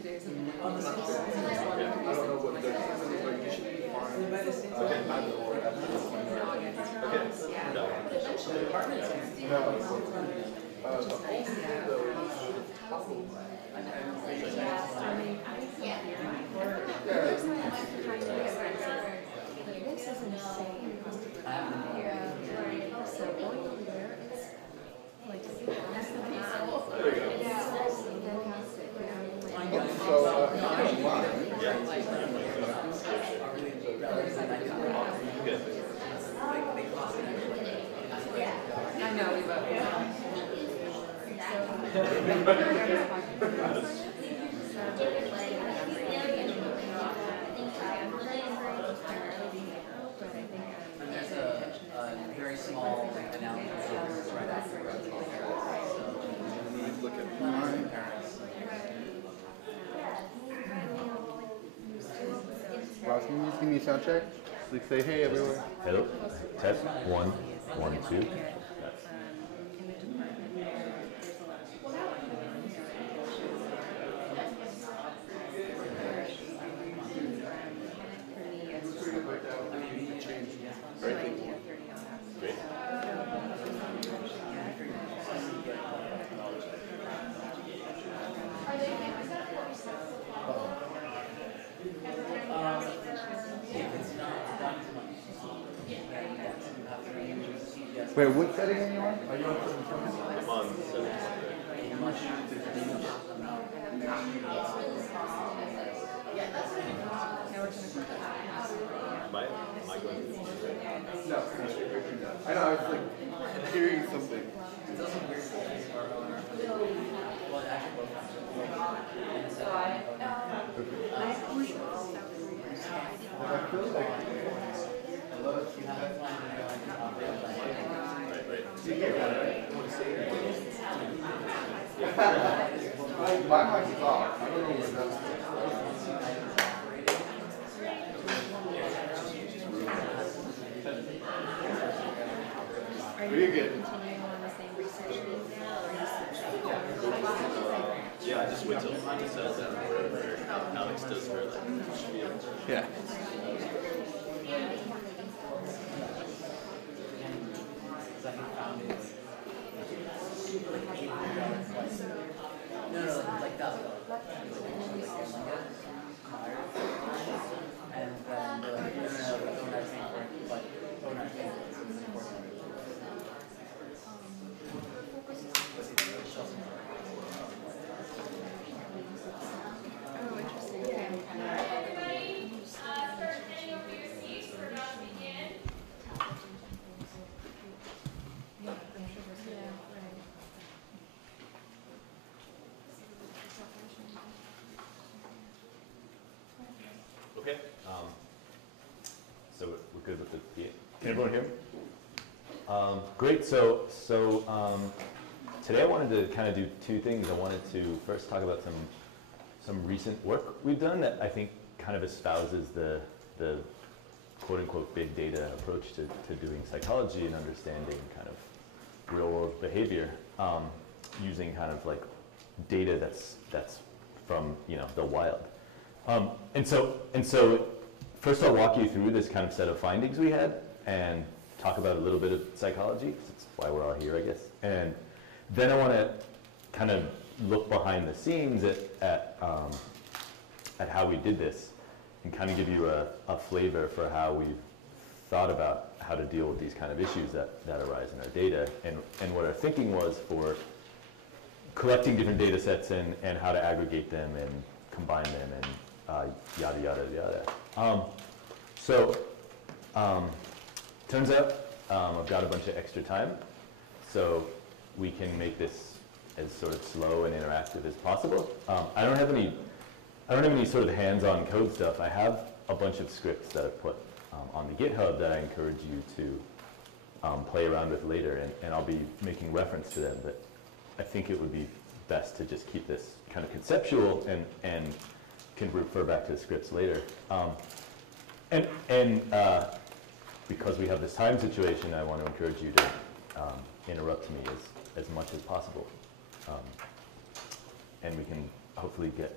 2 days of I don't know what the difference is, but you should be fine. This is insane. So going over there is like less than half. There we go. Fantastic. I know we both. And there's a very small analysis right after Look at mine. Ross, can you just give me a sound check? Like say, hey everyone. Hello. Test 1, 1, 2. Wait, what setting are you on? I'm on 7. Am I going to No. I know, I was like hearing something. I feel like my mic is off. I don't know what that's. Are you continuing on the same research thing now, or Yeah, I just wait till it settles down where Alex does her like Yeah. like that. And then they're like, no, don't have paying for it, but don't have paying for it. It's important. oh, interesting. Okay. Everybody, start getting over your seats. We're about to begin. Yeah, I'm sure there's right. Okay. So we're good with the PA. Can everyone hear me? Great. So today I wanted to kind of do 2 things. I wanted to first talk about some recent work we've done that I think kind of espouses the quote-unquote big data approach to doing psychology and understanding kind of real-world behavior using kind of like data that's from the wild. And so first I'll walk you through this kind of set of findings we had and talk about a little bit of psychology, 'cause that's why we're all here, I guess. And then I want to kind of look behind the scenes at how we did this and kind of give you a flavor for how we've thought about how to deal with these kind of issues that arise in our data and what our thinking was for collecting different data sets and how to aggregate them and combine them and yada, yada, yada. Turns out I've got a bunch of extra time, so we can make this as sort of slow and interactive as possible. I don't have any sort of hands-on code stuff. I have a bunch of scripts that I've put on the GitHub that I encourage you to play around with later, and I'll be making reference to them, but I think it would be best to just keep this kind of conceptual and can refer back to the scripts later. Because we have this time situation, I want to encourage you to interrupt me as much as possible. And we can hopefully get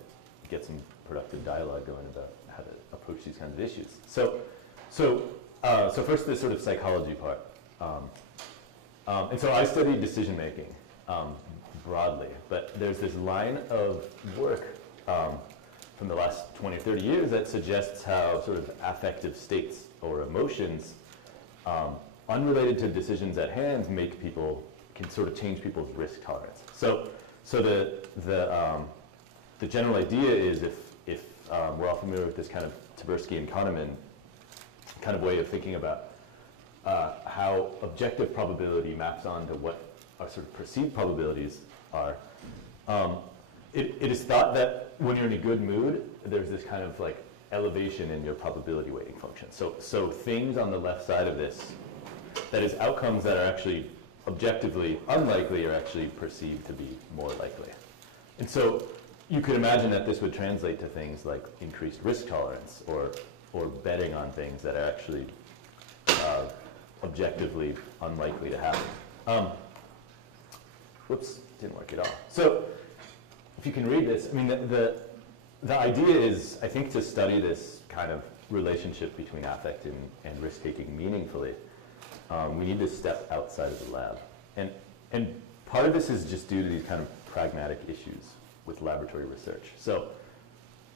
get some productive dialogue going about how to approach these kinds of issues. So first, the sort of psychology part. And so I studied decision making broadly, but there's this line of work from the last 20 or 30 years that suggests how sort of affective states or emotions, unrelated to decisions at hand, can sort of change people's risk tolerance. So the general idea is if we're all familiar with this kind of Tversky and Kahneman kind of way of thinking about how objective probability maps onto what our sort of perceived probabilities are. It is thought that when you're in a good mood, there's this kind of like elevation in your probability weighting function. So things on the left side of this, that is outcomes that are actually objectively unlikely, are actually perceived to be more likely. And so you could imagine that this would translate to things like increased risk tolerance or betting on things that are actually objectively unlikely to happen. Whoops, didn't work at all. So if you can read this, I mean, the idea is, I think, to study this kind of relationship between affect and risk-taking meaningfully, we need to step outside of the lab. And part of this is just due to these kind of pragmatic issues with laboratory research. So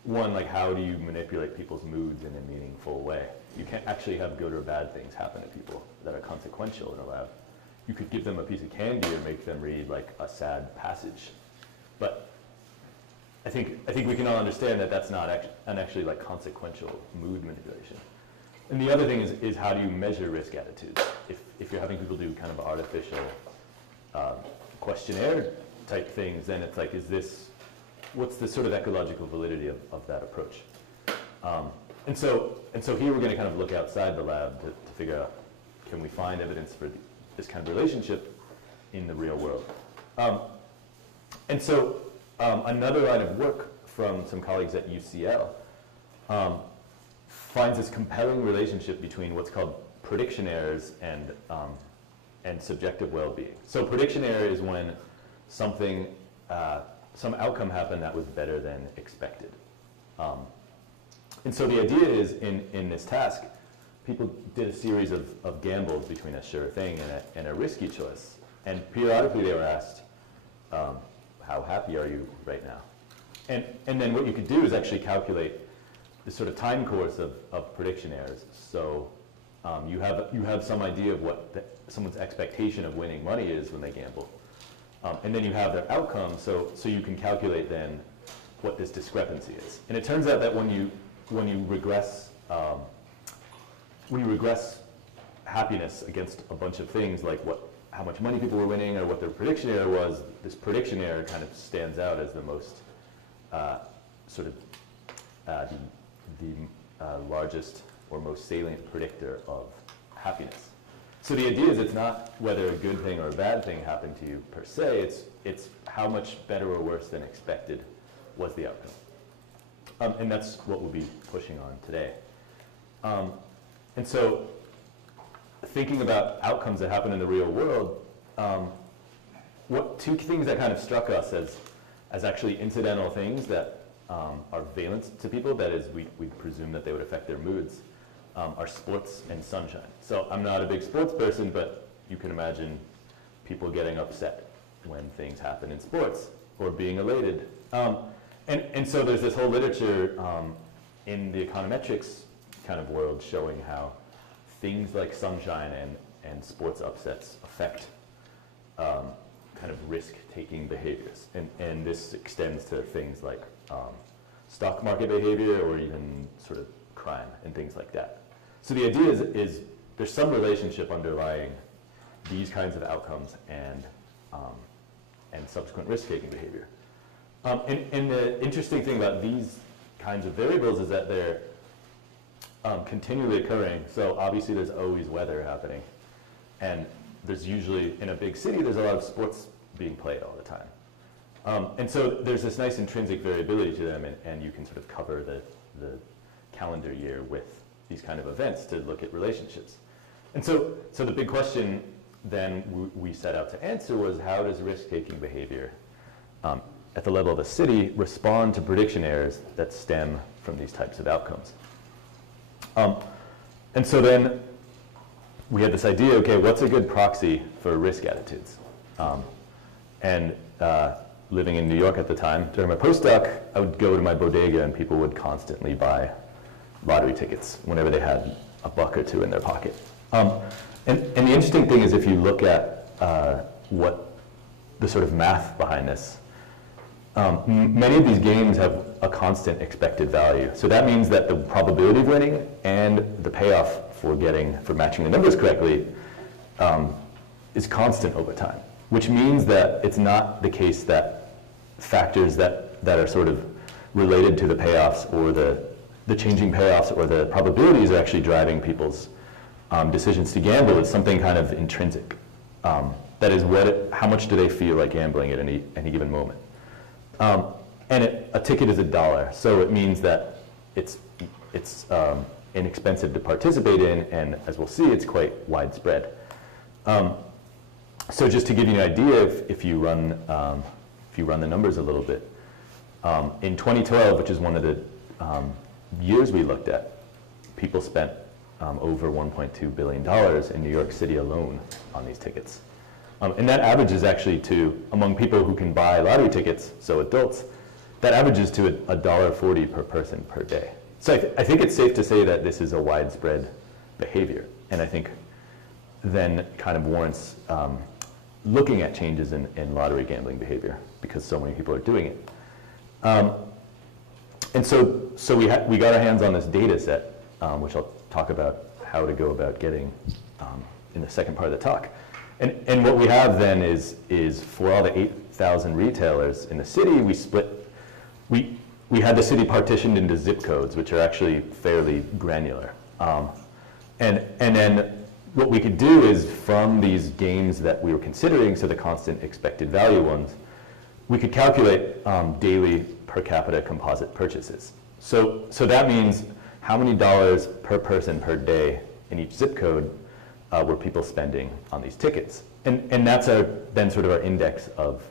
one, like, how do you manipulate people's moods in a meaningful way? You can't actually have good or bad things happen to people that are consequential in a lab. You could give them a piece of candy or make them read like a sad passage. But I think we can all understand that that's not actually like consequential mood manipulation. And the other thing is how do you measure risk attitudes? If you're having people do kind of artificial questionnaire type things, then it's like, what's the sort of ecological validity of that approach? And so here we're going to kind of look outside the lab to figure out, can we find evidence for this kind of relationship in the real world? And so another line of work from some colleagues at UCL finds this compelling relationship between what's called prediction errors and subjective well-being. So prediction error is when something, some outcome happened that was better than expected. And so the idea is, in this task, people did a series of gambles between a sure thing and a risky choice. And periodically they were asked, how happy are you right now? And then what you could do is actually calculate the sort of time course of prediction errors. So you have some idea of what someone's expectation of winning money is when they gamble. And then you have their outcome, so you can calculate then what this discrepancy is. And it turns out that when you regress happiness against a bunch of things like how much money people were winning or what their prediction error was, this prediction error kind of stands out as the most the largest or most salient predictor of happiness. So the idea is it's not whether a good thing or a bad thing happened to you per se, it's how much better or worse than expected was the outcome. And that's what we'll be pushing on today. And so thinking about outcomes that happen in the real world, two things that kind of struck us as actually incidental things that are valent to people, that is, we presume that they would affect their moods, are sports and sunshine. So I'm not a big sports person, but you can imagine people getting upset when things happen in sports or being elated. And so there's this whole literature in the econometrics kind of world showing how things like sunshine and sports upsets affect kind of risk-taking behaviors. And this extends to things like stock market behavior or even sort of crime and things like that. So the idea is there's some relationship underlying these kinds of outcomes and subsequent risk-taking behavior. And the interesting thing about these kinds of variables is that they're continually occurring. So obviously there's always weather happening. And there's usually, in a big city, there's a lot of sports being played all the time. And so there's this nice intrinsic variability to them, and you can sort of cover the calendar year with these kind of events to look at relationships. And so the big question then we set out to answer was, how does risk-taking behavior at the level of a city respond to prediction errors that stem from these types of outcomes. And so then we had this idea, okay, what's a good proxy for risk attitudes? Living in New York at the time, during my postdoc, I would go to my bodega and people would constantly buy lottery tickets whenever they had a buck or two in their pocket. And the interesting thing is if you look at what the sort of math behind this, many of these games have a constant expected value. So that means that the probability of winning and the payoff for matching the numbers correctly is constant over time, which means that it's not the case that factors that are sort of related to the payoffs or the changing payoffs or the probabilities are actually driving people's decisions to gamble. It's something kind of intrinsic. That is, how much do they feel like gambling at any given moment? A ticket is $1, so it means that it's inexpensive to participate in, and as we'll see, it's quite widespread. So just to give you an idea, if you run the numbers a little bit, in 2012, which is one of the years we looked at, people spent over $1.2 billion in New York City alone on these tickets. And that averages actually to, among people who can buy lottery tickets, so adults, that averages to $1.40 per person per day. So I think it's safe to say that this is a widespread behavior, and I think then kind of warrants looking at changes in lottery gambling behavior because so many people are doing it. And so we got our hands on this data set, which I'll talk about how to go about getting in the second part of the talk. And what we have then is for all the 8,000 retailers in the city, we had the city partitioned into zip codes, which are actually fairly granular. And then what we could do is from these games that we were considering, so the constant expected value ones, we could calculate daily per capita composite purchases. So that means how many dollars per person per day in each zip code were people spending on these tickets. And that's then sort of our index of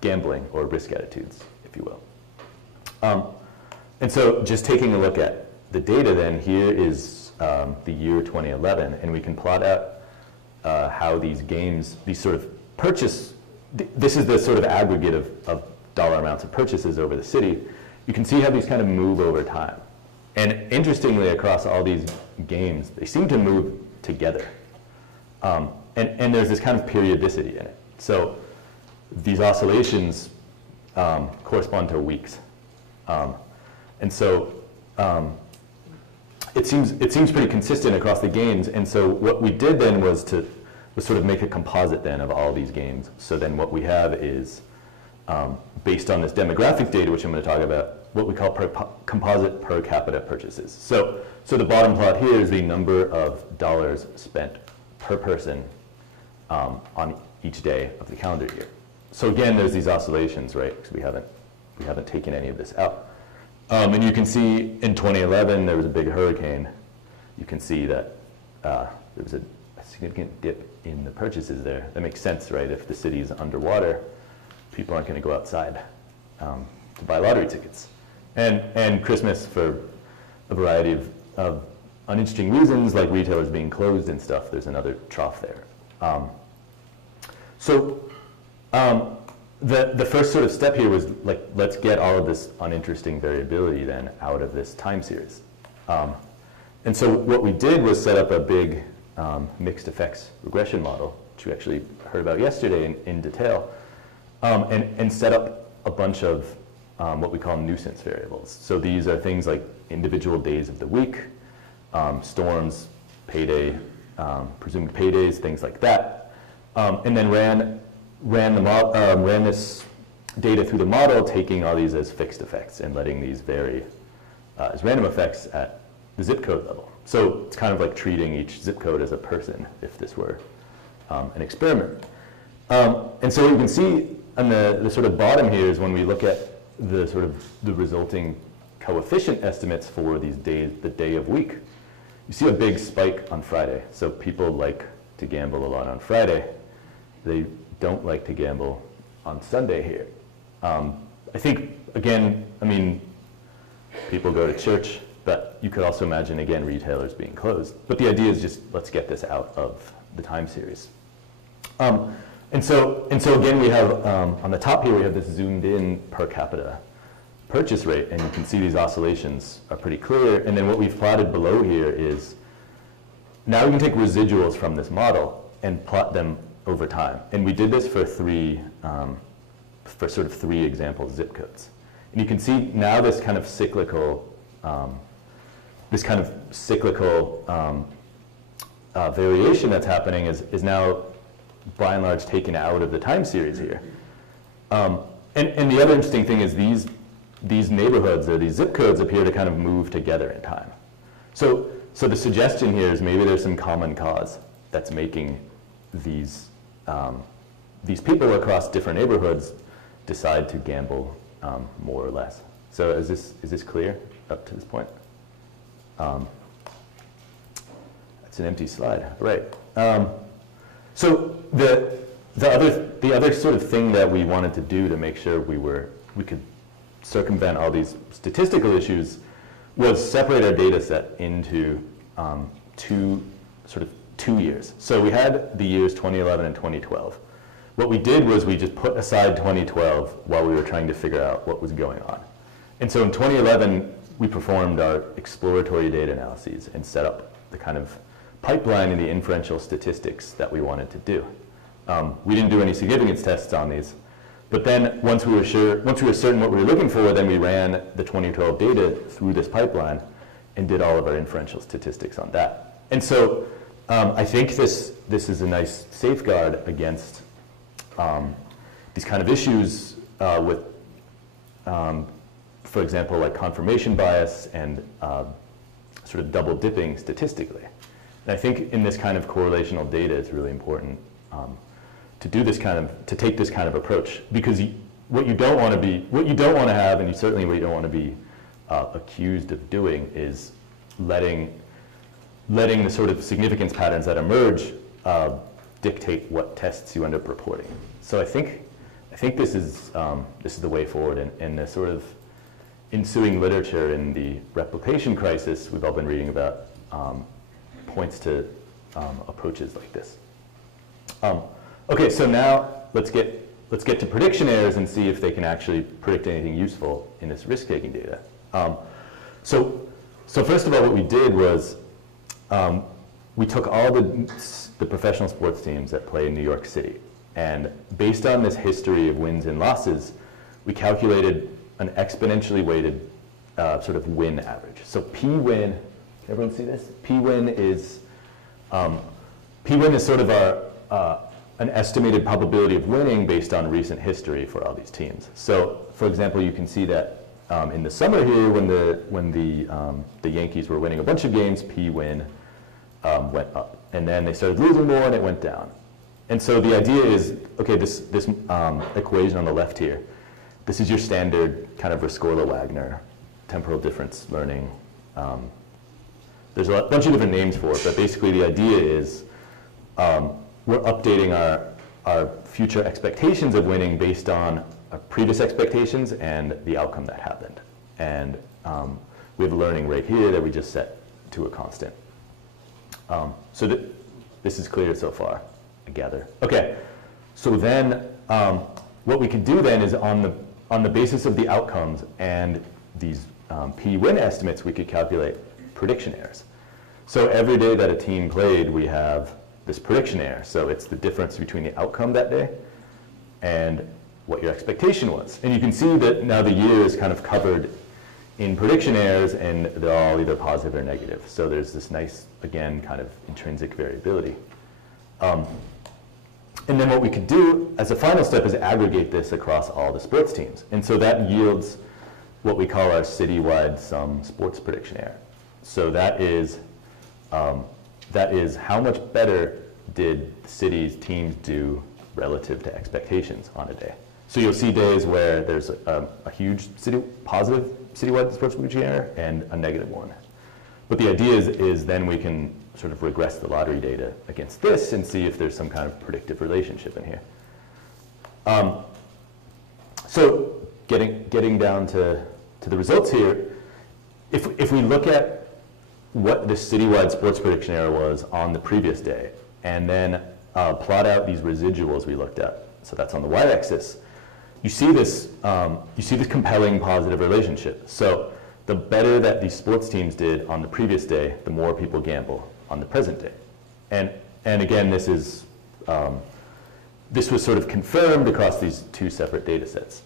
gambling or risk attitudes, if you will. And so just taking a look at the data then, here is the year 2011, and we can plot out how these games, these sort of this is the sort of aggregate of dollar amounts of purchases over the city. You can see how these kind of move over time. And interestingly, across all these games, they seem to move together. And there's this kind of periodicity in it. So these oscillations correspond to weeks. And so it seems pretty consistent across the games. And so what we did then was sort of make a composite then of all these games. So then what we have is, based on this demographic data, which I'm going to talk about, what we call composite per capita purchases. So the bottom plot here is the number of dollars spent per person on each day of the calendar year. So again, there's these oscillations, right? Because we haven't taken any of this out. And you can see in 2011 there was a big hurricane. You can see that there was a significant dip in the purchases there. That makes sense, right? If the city is underwater, people aren't going to go outside to buy lottery tickets. And Christmas, for a variety of uninteresting reasons, like retailers being closed and stuff, there's another trough there. The first sort of step here was like, let's get all of this uninteresting variability then out of this time series. And so what we did was set up a big mixed effects regression model, which we actually heard about yesterday in detail, and set up a bunch of what we call nuisance variables. So these are things like individual days of the week, storms, payday, presumed paydays, things like that, and then ran this data through the model, taking all these as fixed effects and letting these vary as random effects at the zip code level. So it's kind of like treating each zip code as a person if this were an experiment. And so what you can see on the sort of bottom here is when we look at the resulting coefficient estimates for these days, the day of week, you see a big spike on Friday. So people like to gamble a lot on Friday. They don't like to gamble on Sunday here. I think, again, I mean, people go to church, but you could also imagine, again, retailers being closed. But the idea is just, let's get this out of the time series. And so again, we have, on the top here, we have this zoomed in per capita purchase rate, and you can see these oscillations are pretty clear. And then what we've plotted below here is, now we can take residuals from this model and plot them over time. And we did this for sort of three example zip codes. And you can see now this kind of cyclical, variation that's happening is now by and large taken out of the time series here. And the other interesting thing is these neighborhoods or these zip codes appear to kind of move together in time. So the suggestion here is maybe there's some common cause that's making these people across different neighborhoods decide to gamble more or less. So is this clear up to this point? That's an empty slide, right? So the other sort of thing that we wanted to do to make sure we could circumvent all these statistical issues was separate our data set into two years. So we had the years 2011 and 2012. What we did was we just put aside 2012 while we were trying to figure out what was going on. And so in 2011, we performed our exploratory data analyses and set up the kind of pipeline and the inferential statistics that we wanted to do. We didn't do any significance tests on these. But then once we were certain what we were looking for, then we ran the 2012 data through this pipeline and did all of our inferential statistics on that. And so I think this is a nice safeguard against these kind of issues with, for example, like confirmation bias and sort of double dipping statistically. And I think in this kind of correlational data, it's really important to take this kind of approach, because what you don't want to have, and certainly what you don't want to be accused of doing, is letting the sort of significance patterns that emerge dictate what tests you end up reporting. So I think this is the way forward, and the sort of ensuing literature in the replication crisis we've all been reading about points to approaches like this. Okay, so now let's get to prediction errors and see if they can actually predict anything useful in this risk-taking data. So first of all, what we did was we took all the professional sports teams that play in New York City, and based on this history of wins and losses, we calculated an exponentially weighted sort of win average. So P-win, can everyone see this? P-win is sort of an estimated probability of winning based on recent history for all these teams. So, for example, you can see that in the summer here, when the Yankees were winning a bunch of games, P-win went up, and then they started losing more, and it went down. And so the idea is, okay, this equation on the left here, this is your standard kind of Rescorla-Wagner temporal difference learning. There's a bunch of different names for it, but basically the idea is we're updating our future expectations of winning based on our previous expectations and the outcome that happened. And we have a learning rate here that we just set to a constant. So this is clear so far, I gather. Okay, so then what we can do then is on the basis of the outcomes and these P-win estimates, we could calculate prediction errors. So every day that a team played, we have this prediction error. So it's the difference between the outcome that day and what your expectation was. And you can see that now the year is kind of covered in prediction errors, and they're all either positive or negative. So there's this nice, again, kind of intrinsic variability. And then what we could do as a final step is aggregate this across all the sports teams. And so that yields what we call our citywide sum sports prediction error. So that is how much better did cities' teams do relative to expectations on a day. So you'll see days where there's a huge positive citywide sports prediction error and a negative one. But the idea is then we can sort of regress the lottery data against this and see if there's some kind of predictive relationship in here. So getting down to the results here, if we look at what the citywide sports prediction error was on the previous day, and then plot out these residuals we looked at, so that's on the y-axis, you see this compelling positive relationship. So the better that these sports teams did on the previous day, the more people gamble on the present day. And again, this was sort of confirmed across these two separate data sets.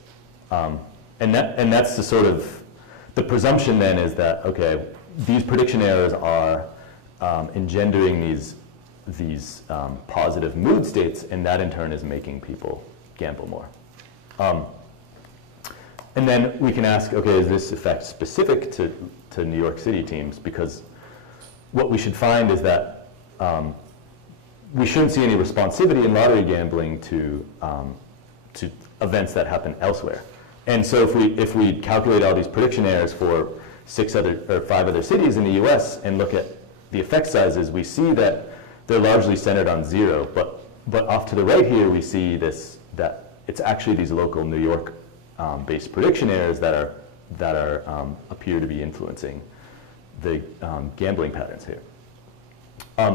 And that's the sort of, the presumption then is that, okay, these prediction errors are engendering these positive mood states, and that in turn is making people gamble more. And then we can ask, okay, is this effect specific to New York City teams? Because what we should find is that we shouldn't see any responsivity in lottery gambling to events that happen elsewhere. And so if we calculate all these prediction errors for 5 other cities in the US and look at the effect sizes, we see that they're largely centered on 0. But off to the right here, we see that it's actually these local New York based prediction errors that appear to be influencing the gambling patterns here.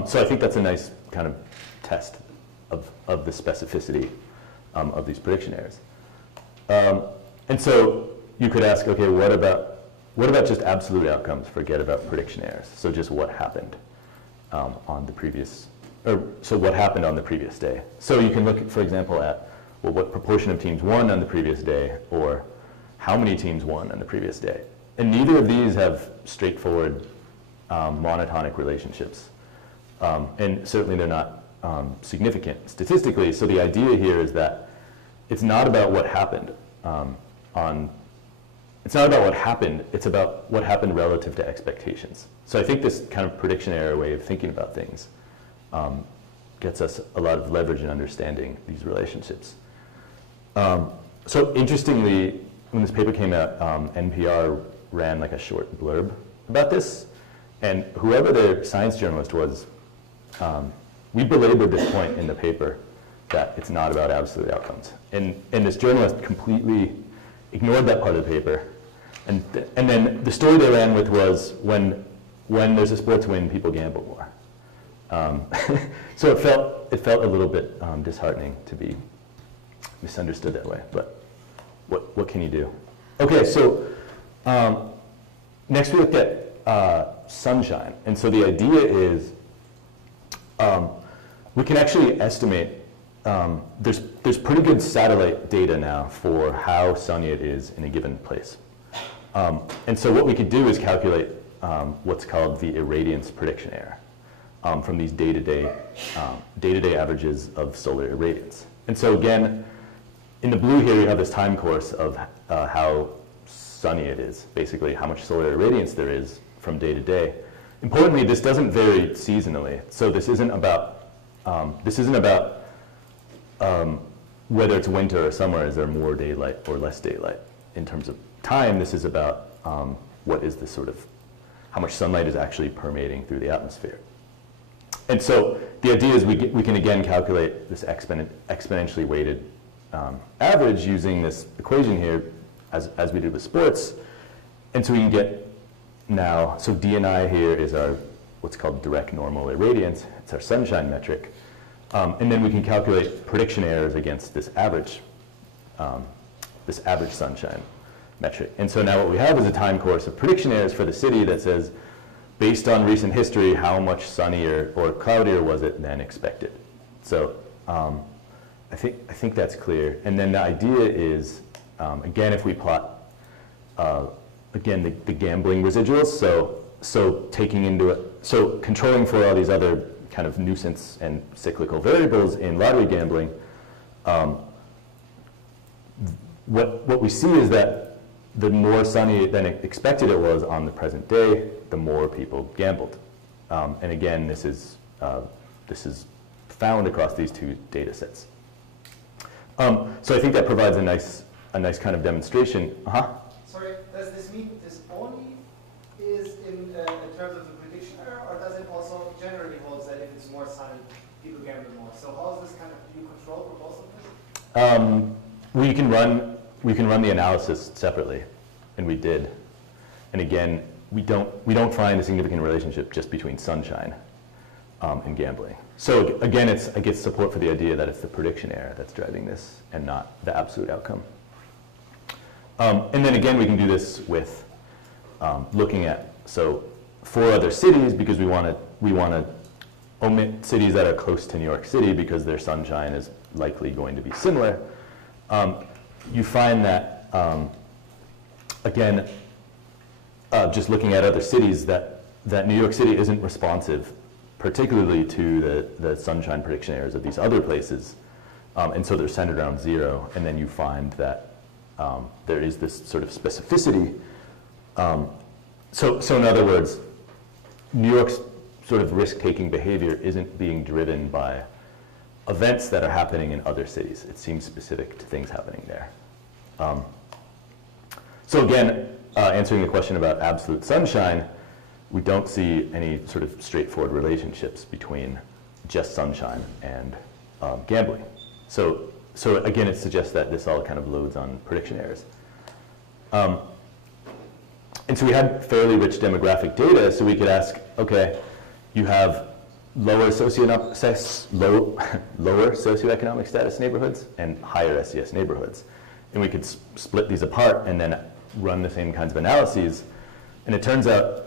So I think that's a nice kind of test of the specificity of these prediction errors. And so you could ask, okay, what about just absolute outcomes? Forget about prediction errors. So just what happened on the previous, so what happened on the previous day? So you can look, for example, at, well, what proportion of teams won on the previous day, or how many teams won on the previous day. And neither of these have straightforward monotonic relationships. And certainly they're not significant statistically. So the idea here is that it's not about what happened it's not about what happened, it's about what happened relative to expectations. So I think this kind of prediction error way of thinking about things gets us a lot of leverage in understanding these relationships. So interestingly, when this paper came out, NPR ran like a short blurb about this, and whoever their science journalist was, we belabored this point in the paper that it's not about absolute outcomes. And this journalist completely ignored that part of the paper. And then the story they ran with was when there's a sports win, people gamble more. So it felt a little bit disheartening to be misunderstood that way, but what can you do? Okay, so next we looked at sunshine. And so the idea is we can actually estimate, there's pretty good satellite data now for how sunny it is in a given place. And so what we could do is calculate what's called the irradiance prediction error from these day-to-day averages of solar irradiance. And so again, in the blue here, you have this time course of how sunny it is, basically how much solar irradiance there is from day to day. Importantly, this doesn't vary seasonally. So this isn't about whether it's winter or summer, is there more daylight or less daylight. In terms of time, this is about what is the sort of, how much sunlight is actually permeating through the atmosphere. And so the idea is we can again calculate this exponentially weighted average using this equation here as we did with sports. And so we can get now, so DNI here is our what's called direct normal irradiance. It's our sunshine metric. And then we can calculate prediction errors against this average sunshine metric. And so now what we have is a time course of prediction errors for the city that says, based on recent history, how much sunnier or cloudier was it than expected? So I think that's clear. And then the idea is, again, if we plot, again, the gambling residuals, so taking into it, so controlling for all these other kind of nuisance and cyclical variables in lottery gambling, what we see is that the more sunny than expected it was on the present day, the more people gambled. And again, this is found across these two data sets. So I think that provides a nice kind of demonstration. Sorry, does this mean this only is in terms of the prediction error, or does it also generally holds that if it's more sunny, people gamble more? So how is this kind of, do you control for both of them? we can run the analysis separately, and we did. And again, we don't find a significant relationship just between sunshine and gambling. So again, I get support for the idea that it's the prediction error that's driving this and not the absolute outcome. And then again, we can do this with looking at, so 4 other cities, because we want to omit cities that are close to New York City because their sunshine is likely going to be similar. You find that, again, just looking at other cities, that New York City isn't responsive, particularly to the sunshine prediction errors of these other places. And so they're centered around 0, and then you find that there is this sort of specificity. So in other words, New York's sort of risk-taking behavior isn't being driven by events that are happening in other cities. It seems specific to things happening there. So again, answering the question about absolute sunshine, we don't see any sort of straightforward relationships between just sunshine and gambling. So again, it suggests that this all kind of loads on prediction errors. And so we had fairly rich demographic data, so we could ask, okay, you have lower socioeconomic status neighborhoods and higher SES neighborhoods. And we could split these apart and then run the same kinds of analyses. And it turns out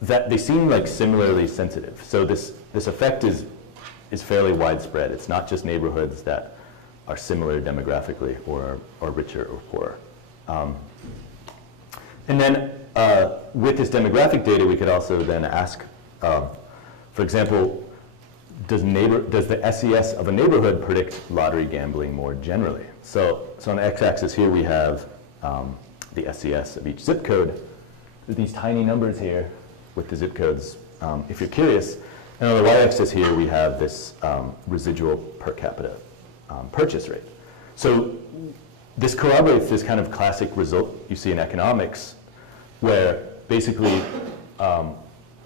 that they seem like similarly sensitive. So this effect is fairly widespread. It's not just neighborhoods that are similar demographically or richer or poorer. And then with this demographic data, we could also then ask, for example, does the SES of a neighborhood predict lottery gambling more generally? So on the x-axis here, we have the SES of each zip code. These tiny numbers here with the zip codes, if you're curious. And on the y-axis here, we have this residual per capita purchase rate. So this corroborates this kind of classic result you see in economics, where basically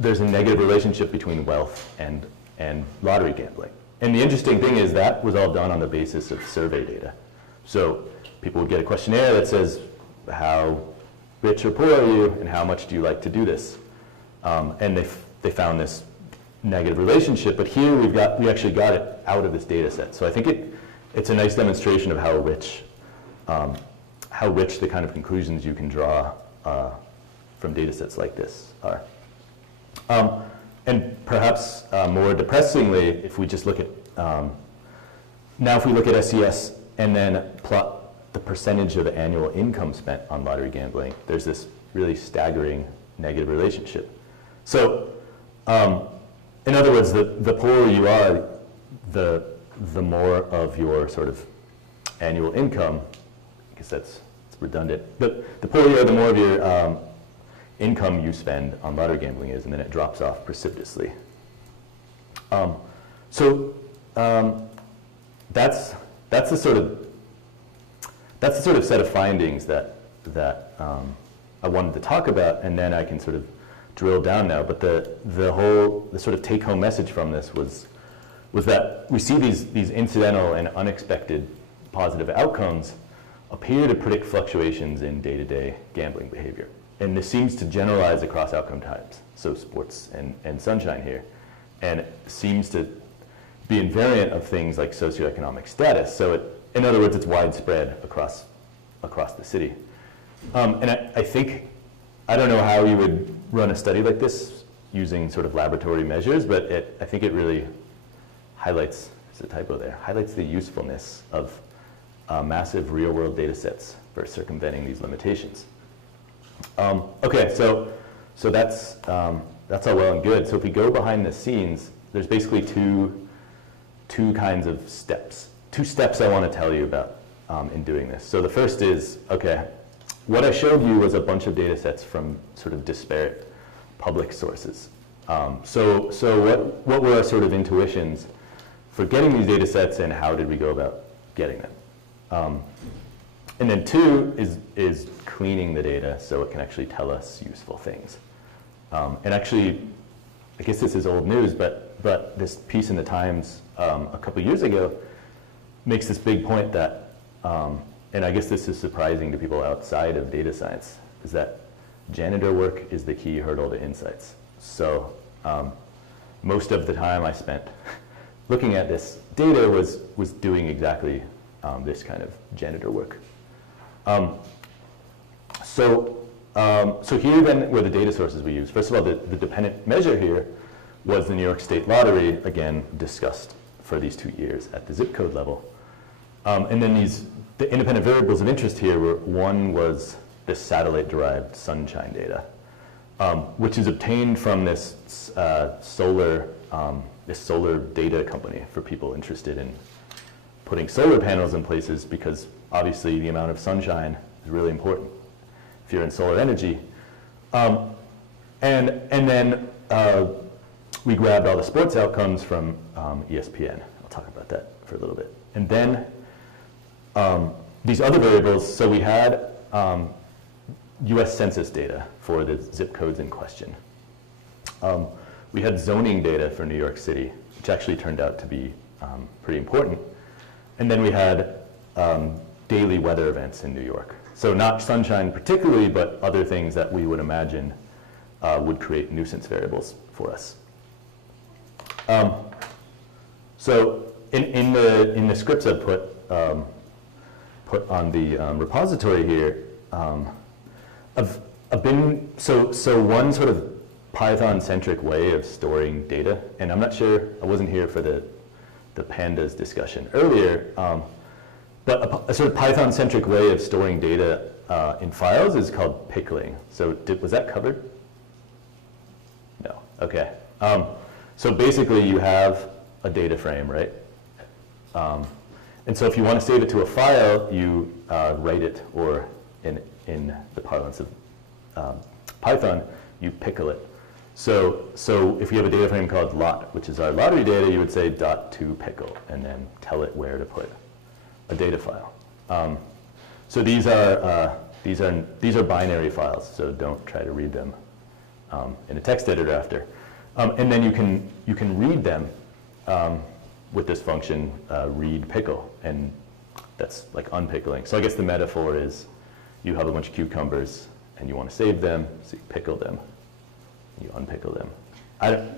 there's a negative relationship between wealth and lottery gambling. And the interesting thing is that was all done on the basis of survey data. So people would get a questionnaire that says, how rich or poor are you, and how much do you like to do this? And they found this negative relationship, but here we actually got it out of this data set. So I think it's a nice demonstration of how rich the kind of conclusions you can draw from data sets like this are. And perhaps more depressingly, if we just look at, now if we look at SES and then plot the percentage of the annual income spent on lottery gambling, there's this really staggering negative relationship. So in other words, the poorer you are, the more of your sort of annual income, I guess that's redundant, but the poorer you are, the more of your income you spend on lottery gambling is, and then it drops off precipitously. That's the sort of set of findings that I wanted to talk about, and then I can sort of drill down now. But the sort of take-home message from this was that we see these incidental and unexpected positive outcomes appear to predict fluctuations in day-to-day gambling behavior. And this seems to generalize across outcome types, so sports and sunshine here, and it seems to be invariant of things like socioeconomic status. So in other words, it's widespread across the city. And I think, I don't know how you would run a study like this using sort of laboratory measures, but I think it really highlights, there's a typo there, highlights the usefulness of massive real-world data sets for circumventing these limitations. Okay, so that's all well and good. So if we go behind the scenes, there's basically two kinds of steps. Two steps I want to tell you about in doing this. So the first is, okay, what I showed you was a bunch of data sets from sort of disparate public sources. So what were our sort of intuitions for getting these data sets, and how did we go about getting them? And then two is cleaning the data so it can actually tell us useful things. And actually, I guess this is old news, but this piece in the Times a couple years ago makes this big point that and I guess this is surprising to people outside of data science, is that janitor work is the key hurdle to insights. So most of the time I spent looking at this data was doing exactly this kind of janitor work. So here then were the data sources we used. First of all, the dependent measure here was the New York State Lottery, again discussed for these 2 years at the zip code level. And then the independent variables of interest here were, one was this satellite-derived sunshine data, which is obtained from this solar data company for people interested in putting solar panels in places, because obviously the amount of sunshine is really important if you're in solar energy. And then we grabbed all the sports outcomes from ESPN. I'll talk about that for a little bit. And then these other variables, so we had US Census data for the zip codes in question. We had zoning data for New York City, which actually turned out to be pretty important. And then we had daily weather events in New York. So not sunshine particularly, but other things that we would imagine would create nuisance variables for us. So in the scripts I put on the repository here, I've been, so one sort of Python-centric way of storing data, and I'm not sure, I wasn't here for the pandas discussion earlier, but a sort of Python-centric way of storing data in files is called pickling. So was that covered? No, okay. So basically you have a data frame, right? And so if you want to save it to a file, you write it, or in the parlance of Python, you pickle it. So if you have a data frame called lot, which is our lottery data, you would say .toPickle, and then tell it where to put a data file. So these are binary files, so don't try to read them in a text editor after. And then you can read them with this function read pickle, and that's like unpickling. So I guess the metaphor is you have a bunch of cucumbers and you want to save them, so you pickle them, you unpickle them. I don't.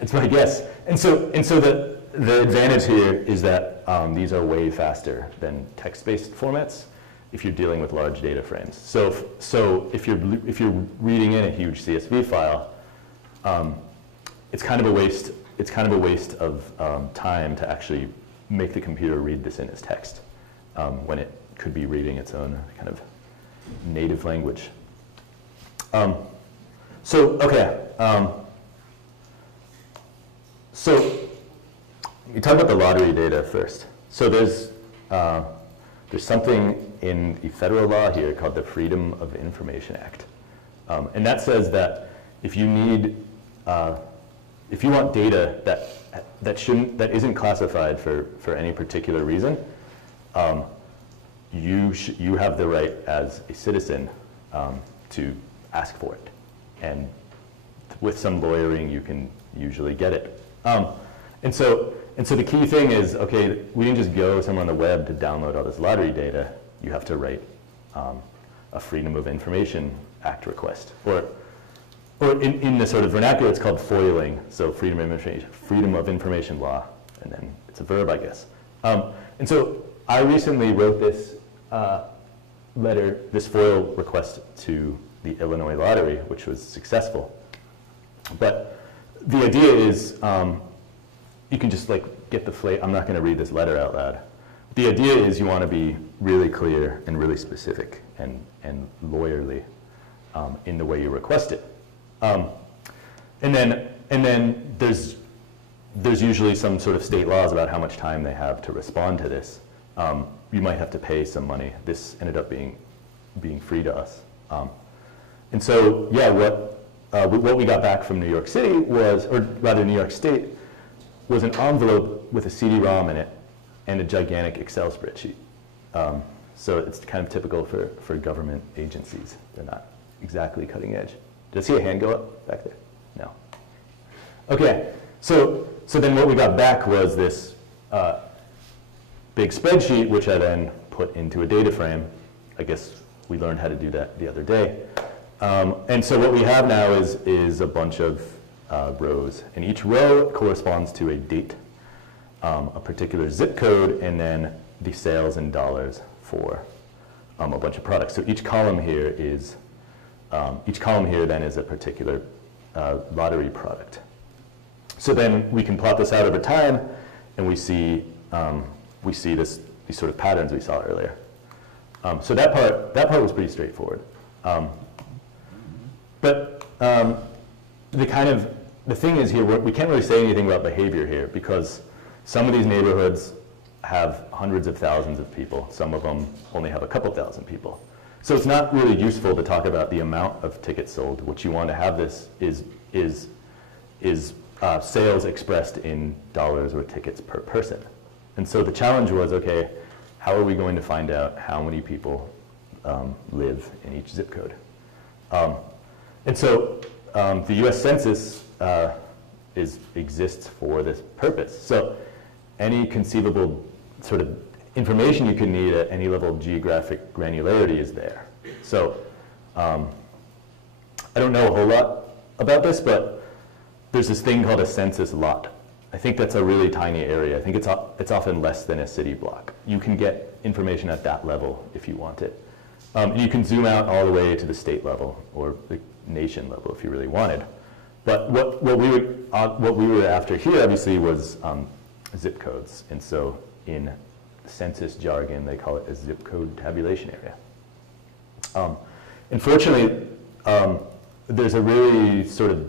It's my guess. And so the advantage here is that these are way faster than text-based formats if you're dealing with large data frames. So if you're reading in a huge CSV file, it's kind of a waste. It's kind of a waste of time to actually make the computer read this in as text when it could be reading its own kind of native language. So you talk about the lottery data first. So there's something in the federal law here called the Freedom of Information Act, and that says that if you need if you want data that isn't classified for any particular reason, you have the right as a citizen to ask for it, and with some lawyering you can usually get it. And so the key thing is, okay, we didn't just go somewhere on the web to download all this lottery data. You have to write a Freedom of Information Act request, or in the sort of vernacular, it's called foiling. So Freedom of Information Law, and then it's a verb, I guess. And so I recently wrote this letter, this FOIL request to the Illinois Lottery, which was successful. But the idea is, you can just like get the flavor. I'm not going to read this letter out loud. The idea is you want to be really clear and really specific and lawyerly in the way you request it. And then there's usually some sort of state laws about how much time they have to respond to this. You might have to pay some money. This ended up being free to us. And so, yeah, what we got back from New York City was, or rather New York State, was an envelope with a CD-ROM in it and a gigantic Excel spreadsheet. So it's kind of typical for government agencies. They're not exactly cutting edge. Did I see a hand go up back there? No. Okay, so then what we got back was this big spreadsheet, which I then put into a data frame. I guess we learned how to do that the other day. And so what we have now is a bunch of rows, and each row corresponds to a date, a particular zip code, and then the sales in dollars for a bunch of products. So each column here then is a particular lottery product. So then we can plot this out over time, and we see these sort of patterns we saw earlier. So that part was pretty straightforward. But the thing is here, we can't really say anything about behavior here, because some of these neighborhoods have hundreds of thousands of people. Some of them only have a couple thousand people. So it's not really useful to talk about the amount of tickets sold. What you want to have this is sales expressed in dollars or tickets per person. And so the challenge was, okay, how are we going to find out how many people live in each zip code? And so the US Census exists for this purpose. So any conceivable sort of information you could need at any level of geographic granularity is there. So I don't know a whole lot about this, but there's this thing called a census lot. I think that's a really tiny area. I think it's often less than a city block. You can get information at that level if you want it. You can zoom out all the way to the state level or the nation level if you really wanted. But what we were after here obviously was zip codes. And so in census jargon, they call it a zip code tabulation area. Unfortunately, there's a really sort of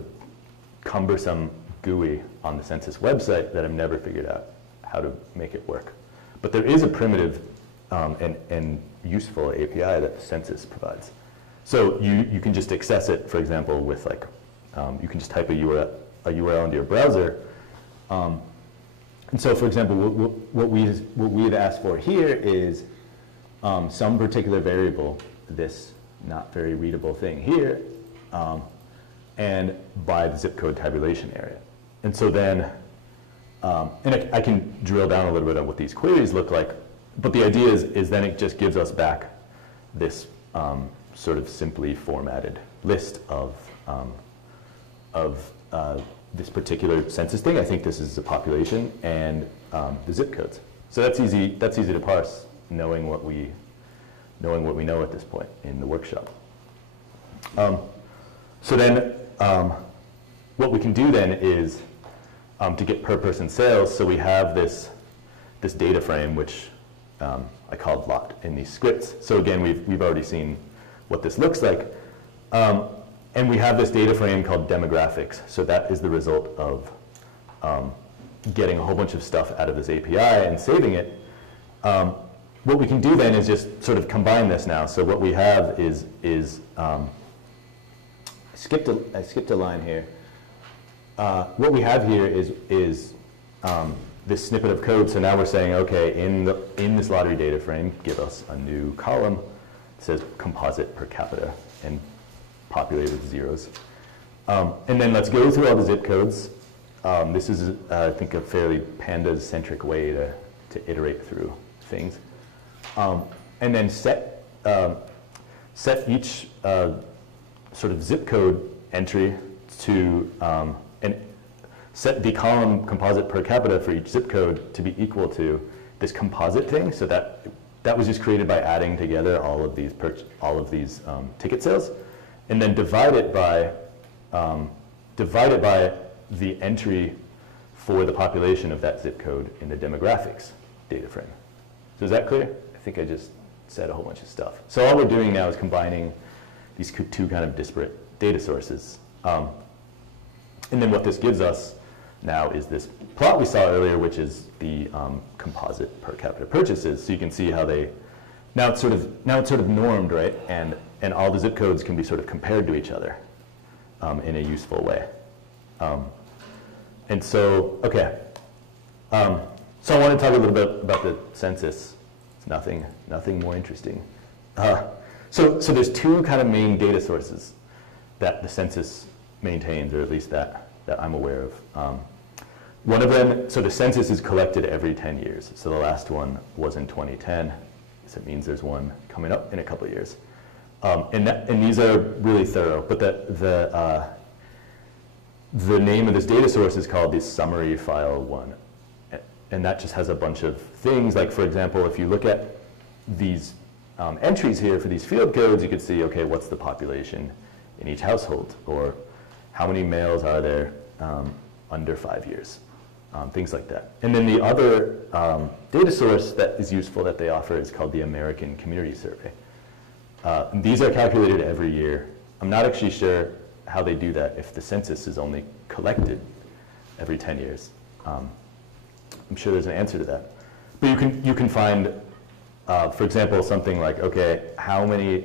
cumbersome GUI on the census website that I've never figured out how to make it work. But there is a primitive and useful API that the census provides. So you can just access it, for example, with like, you can just type a URL into your browser. And so, for example, what we had asked for here is some particular variable, this not very readable thing here, and by the zip code tabulation area. And so then, and I can drill down a little bit on what these queries look like, but the idea is then it just gives us back this sort of simply formatted list of this particular census thing. I think this is the population and the zip codes. So that's easy to parse, knowing what we know at this point in the workshop. So then what we can do then is to get per person sales. So we have this data frame, which I called lot in these scripts. So again, we've already seen what this looks like. And we have this data frame called demographics. So that is the result of getting a whole bunch of stuff out of this API and saving it. What we can do then is just sort of combine this now. So what we have is I skipped a line here. What we have here is this snippet of code. So now we're saying, okay, in this lottery data frame, give us a new column. It says composite per capita and populated with zeros. And then let's go through all the zip codes. This is, I think, a fairly pandas-centric way to iterate through things. And then set each sort of zip code entry to, and set the column composite per capita for each zip code to be equal to this composite thing. So that was just created by adding together all of these ticket sales, and then divide it by the entry for the population of that zip code in the demographics data frame. So is that clear? I think I just said a whole bunch of stuff. So all we're doing now is combining these two kind of disparate data sources. And then what this gives us now is this plot we saw earlier, which is the composite per capita purchases. So you can see how now it's sort of normed, right? And all the zip codes can be sort of compared to each other in a useful way. And so, okay. So I want to talk a little bit about the census. It's nothing more interesting. So there's two kind of main data sources that the census maintains, or at least that I'm aware of. One of them, so the census is collected every 10 years. So the last one was in 2010. So it means there's one coming up in a couple of years. And these are really thorough, but the name of this data source is called the summary file 1. And that just has a bunch of things, like for example, if you look at these entries here for these field codes, you could see, okay, what's the population in each household, or how many males are there under 5 years, things like that. And then the other data source that is useful that they offer is called the American Community Survey. These are calculated every year. I'm not actually sure how they do that if the census is only collected every 10 years. I'm sure there's an answer to that. But you can find, for example, something like, okay, how many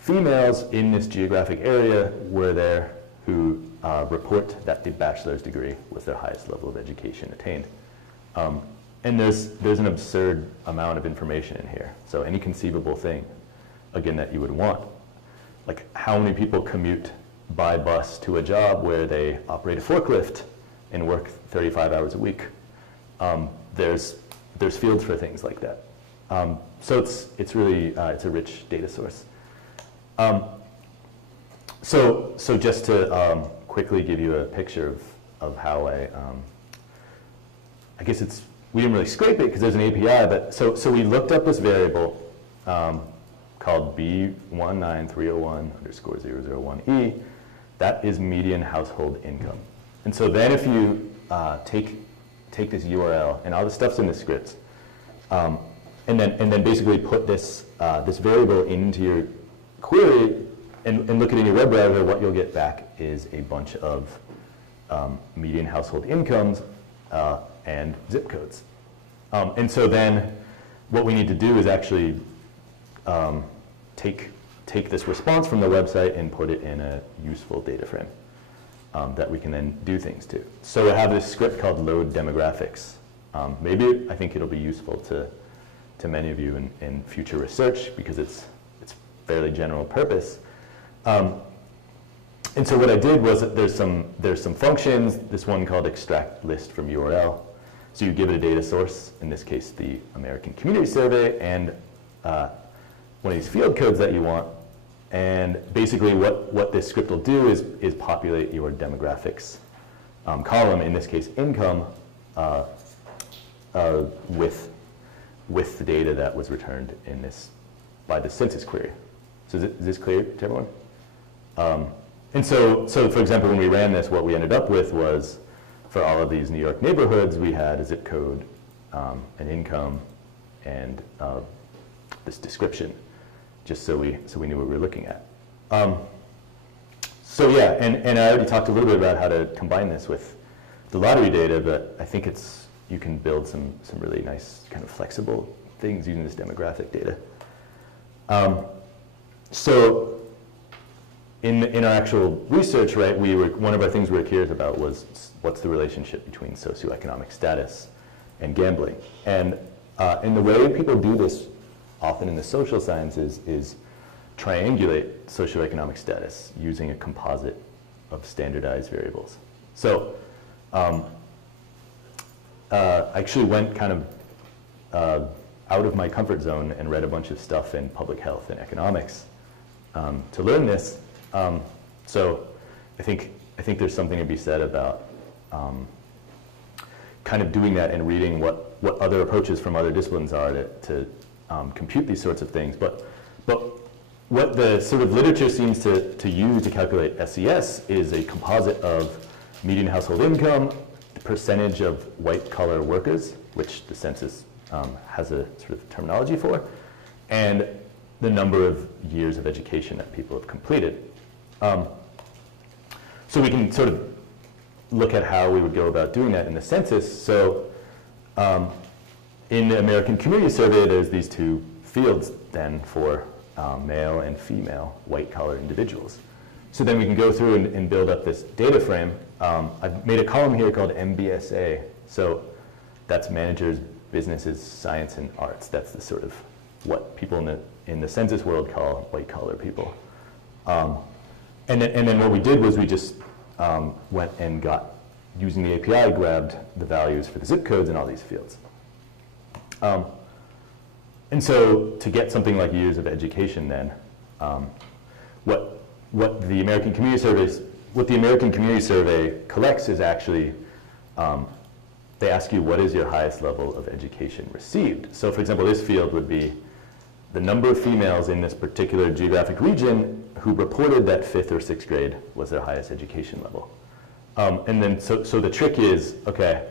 females in this geographic area were there who report that the bachelor's degree was their highest level of education attained. And there's an absurd amount of information in here. So any conceivable thing, again, that you would want. Like how many people commute by bus to a job where they operate a forklift and work 35 hours a week. There's fields for things like that. So it's really, it's a rich data source. So just to quickly give you a picture of how I guess we didn't really scrape it because there's an API, but so we looked up this variable called B19301_001E. That is median household income. And so then if you take this URL, and all the stuff's in the scripts, and then basically put this variable into your query and look at it in your web browser, what you'll get back is a bunch of median household incomes and zip codes. And so then what we need to do is actually take this response from the website and put it in a useful data frame that we can then do things to. So I have this script called load demographics. Maybe I think it'll be useful to many of you in future research because it's fairly general purpose. And so what I did was that there's some functions, this one called extract list from URL. So you give it a data source, in this case the American Community Survey, and one of these field codes that you want. And basically what this script will do is populate your demographics column, in this case income, with the data that was returned by the census query. So is this clear to everyone? And so for example, when we ran this, what we ended up with was, for all of these New York neighborhoods, we had a zip code, an income, and this description, just so we knew what we were looking at. So yeah, and I already talked a little bit about how to combine this with the lottery data, but I think you can build some really nice kind of flexible things using this demographic data. So in our actual research, right, one of our things we were curious about was what's the relationship between socioeconomic status and gambling. And the way people do this often in the social sciences is triangulate socioeconomic status using a composite of standardized variables. So I actually went kind of out of my comfort zone and read a bunch of stuff in public health and economics to learn this. So I think there's something to be said about kind of doing that and reading what other approaches from other disciplines are to compute these sorts of things. But what the sort of literature seems to use to calculate SES is a composite of median household income, the percentage of white-collar workers, which the census has a sort of terminology for, and the number of years of education that people have completed. So we can sort of look at how we would go about doing that in the census. So in the American Community Survey, there's these two fields then for male and female white-collar individuals. So then we can go through and build up this data frame. I've made a column here called MBSA. So that's managers, businesses, science, and arts. That's the sort of what people in the census world call white-collar people. And then what we did was we just went and using the API, grabbed the values for the zip codes in all these fields. And so to get something like years of education then, what the American Community Survey collects is actually, they ask you what is your highest level of education received. So for example, this field would be the number of females in this particular geographic region who reported that 5th or 6th grade was their highest education level. And then, so the trick is, okay,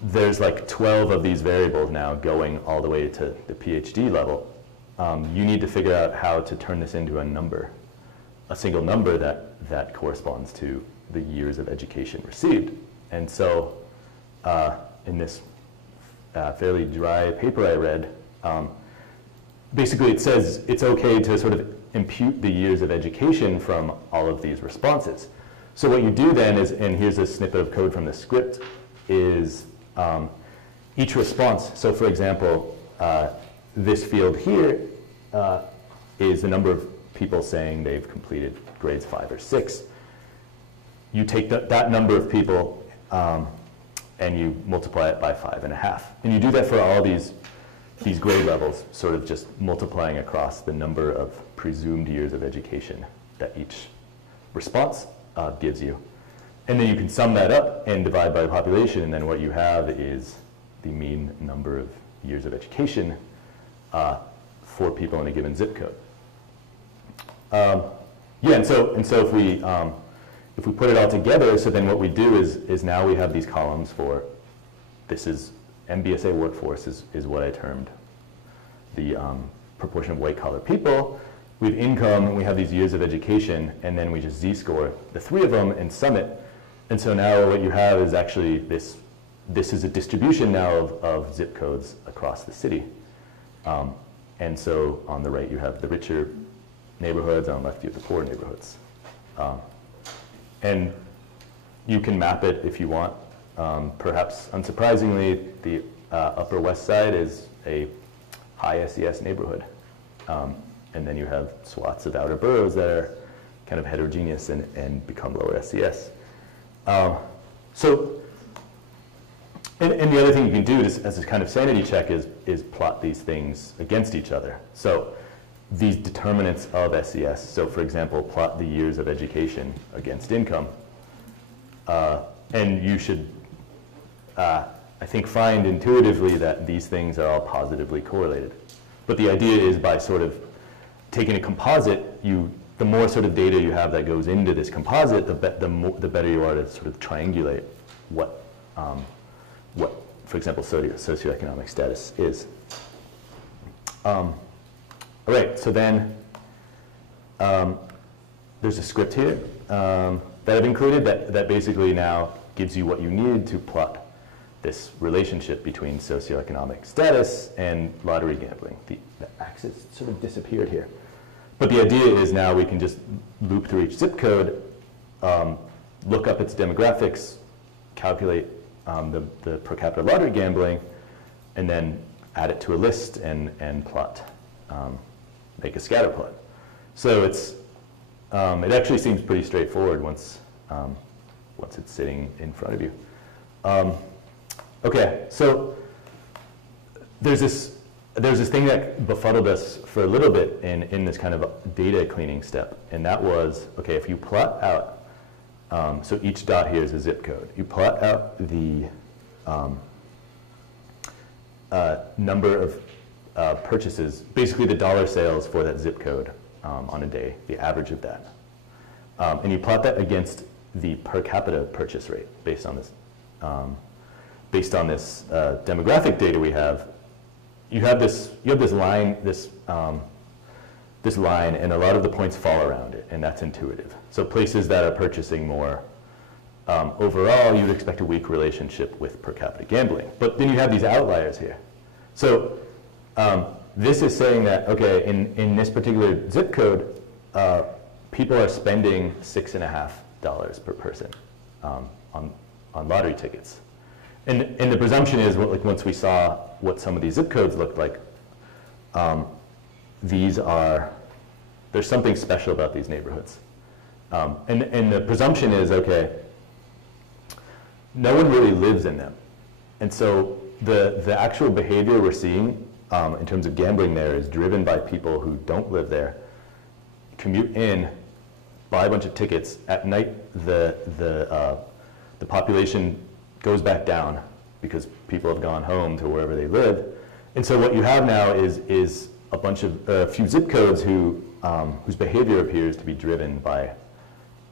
there's like 12 of these variables now going all the way to the PhD level. You need to figure out how to turn this into a number, a single number that corresponds to the years of education received. And so in this fairly dry paper I read, basically it says it's okay to sort of impute the years of education from all of these responses. So what you do then is, and here's a snippet of code from the script, is each response, so for example, this field here is the number of people saying they've completed grades 5 or 6. You take that number of people and you multiply it by 5.5. And you do that for all these grade levels, sort of just multiplying across the number of presumed years of education that each response gives you. And then you can sum that up and divide by the population, and then what you have is the mean number of years of education for people in a given zip code. Yeah, and so if we put it all together, so then what we do is now we have these columns for, this is MBSA workforce is what I termed the proportion of white-collar people. We have income, we have these years of education, and then we just z-score the 3 of them and sum it. And so now what you have is actually this is a distribution now of zip codes across the city. And so on the right you have the richer neighborhoods, on the left you have the poor neighborhoods. And you can map it if you want. Perhaps unsurprisingly, the Upper West Side is a high SES neighborhood. And then you have swaths of outer boroughs that are kind of heterogeneous and become lower SES. And the other thing you can do as a kind of sanity check is plot these things against each other. So these determinants of SES, so for example, plot the years of education against income. And you should, I think, find intuitively that these things are all positively correlated. But the idea is by sort of taking a composite, the more sort of data you have that goes into this composite, the better you are to sort of triangulate what for example, socioeconomic status is. All right, so then there's a script here that I've included that basically now gives you what you need to plot this relationship between socioeconomic status and lottery gambling. The axis sort of disappeared here. But the idea is now we can just loop through each zip code, look up its demographics, calculate the per capita lottery gambling, and then add it to a list and plot, make a scatter plot. So it actually seems pretty straightforward once it's sitting in front of you. Okay, so there's this thing that befuddled us for a little bit in this kind of data cleaning step, and that was, okay, if you plot out, so each dot here is a zip code. You plot out the number of purchases, basically the dollar sales for that zip code on a day, the average of that. And you plot that against the per capita purchase rate based on this demographic data we have. You have this line, this line, and a lot of the points fall around it, and that's intuitive. So places that are purchasing more, overall, you'd expect a weak relationship with per capita gambling. But then you have these outliers here. So this is saying that, okay, in this particular zip code, people are spending $6.50 per person on lottery tickets. And the presumption is, like, once we saw what some of these zip codes looked like, there's something special about these neighborhoods. And the presumption is, okay, no one really lives in them. And so the actual behavior we're seeing in terms of gambling there is driven by people who don't live there, commute in, buy a bunch of tickets. At night, the population goes back down because people have gone home to wherever they live. And so what you have now is a few zip codes whose behavior appears to be driven by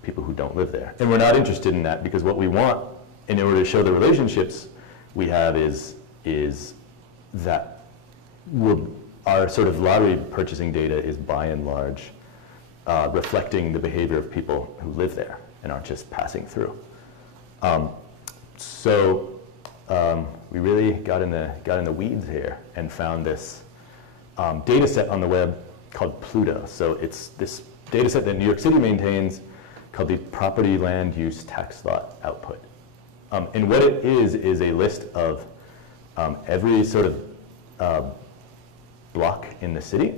people who don't live there. And we're not interested in that because what we want in order to show the relationships we have is that our sort of lottery purchasing data is by and large reflecting the behavior of people who live there and aren't just passing through. We really got in the weeds here and found this data set on the web called PLUTO. So it's this data set that New York City maintains called the Property Land Use Tax Lot Output. And what it is a list of every sort of block in the city,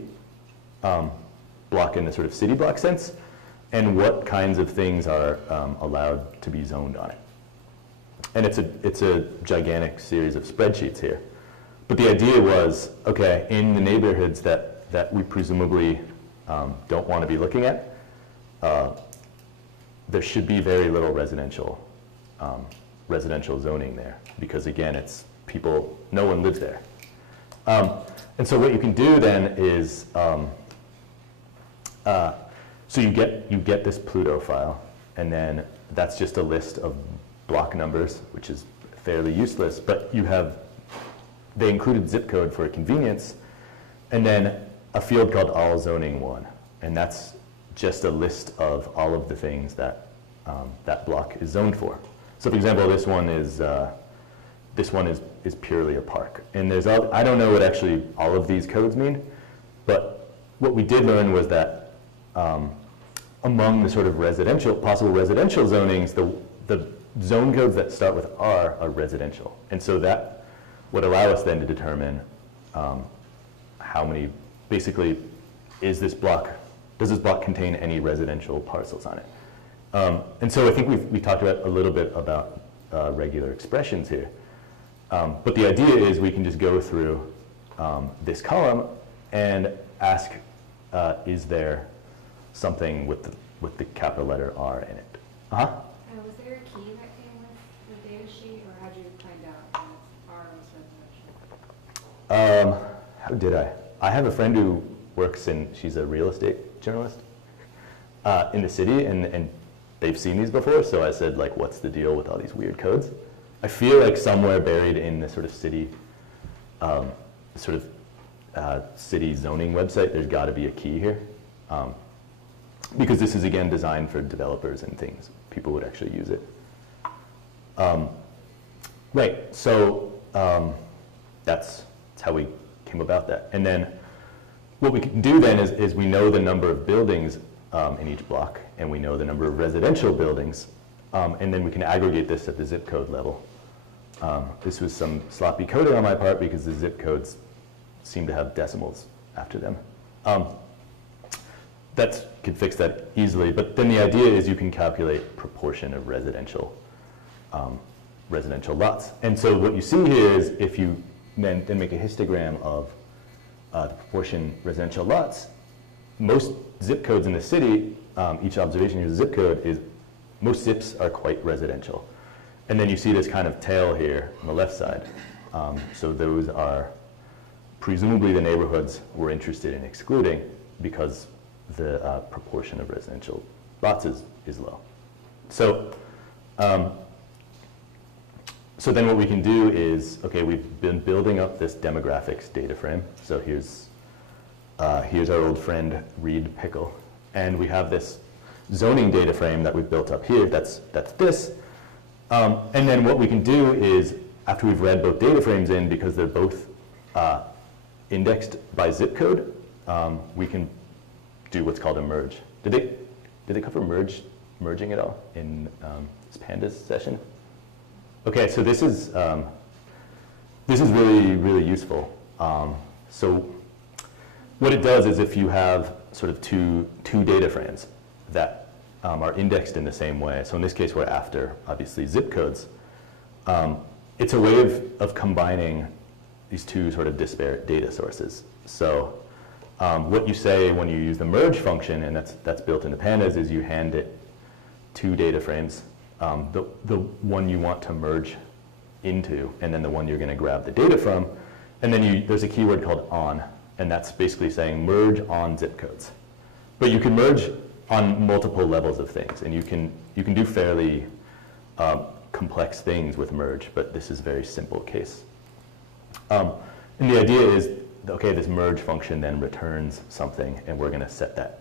block in the sort of city block sense, and what kinds of things are allowed to be zoned on it. And it's a gigantic series of spreadsheets here. But the idea was, okay, in the neighborhoods that we presumably don't want to be looking at, there should be very little residential zoning there, because again, it's people, no one lives there. And so what you can do then is, so you get this PLUTO file, and then that's just a list of block numbers, which is fairly useless, but they included zip code for convenience, and then a field called all zoning 1, and that's just a list of all of the things that that block is zoned for. So for example, this one is purely a park, and I don't know what actually all of these codes mean, but what we did learn was that among the sort of possible residential zonings, the zone codes that start with R are residential, and so that would allow us then to determine how many, basically, does this block contain any residential parcels on it? And so I think we talked about a little bit about regular expressions here. But the idea is we can just go through this column and ask, is there something with the capital letter R in it? Was there a key that came with the data sheet, or how did you find out that R was residential? How did I? I have a friend who works she's a real estate journalist in the city, and they've seen these before, so I said, like, what's the deal with all these weird codes? I feel like somewhere buried in the sort of city, city zoning website, there's got to be a key here, because this is again designed for developers and things. People would actually use it. Right. So that's how we came about that. And then what we can do then is we know the number of buildings in each block, and we know the number of residential buildings, and then we can aggregate this at the zip code level. This was some sloppy coding on my part because the zip codes seem to have decimals after them. That could fix that easily, but then the idea is you can calculate proportion of residential lots. And so what you see here is if you then make a histogram of the proportion residential lots, most zip codes in the city, each observation here's a zip code, is most zips are quite residential. And then you see this kind of tail here on the left side. So those are presumably the neighborhoods we're interested in excluding because the proportion of residential lots is low. So, so then what we can do is, okay, we've been building up this demographics data frame. So here's our old friend Reed Pickle. And we have this zoning data frame that we've built up here. That's this. And then what we can do is, after we've read both data frames in, because they're both indexed by zip code, we can do what's called a merge. Did they cover merging at all in this pandas session? Okay, so this is really, really useful. So what it does is if you have sort of two data frames that are indexed in the same way, so in this case we're after, obviously, zip codes, it's a way of combining sort of disparate data sources. So what you say when you use the merge function, and that's built into pandas, is you hand it two data frames, the one you want to merge into, and then the one you're going to grab the data from, and then there's a keyword called on, and that's basically saying merge on zip codes. But you can merge on multiple levels of things, and you can do fairly complex things with merge, but this is a very simple case. And the idea is, okay, this merge function then returns something, and we're going to set that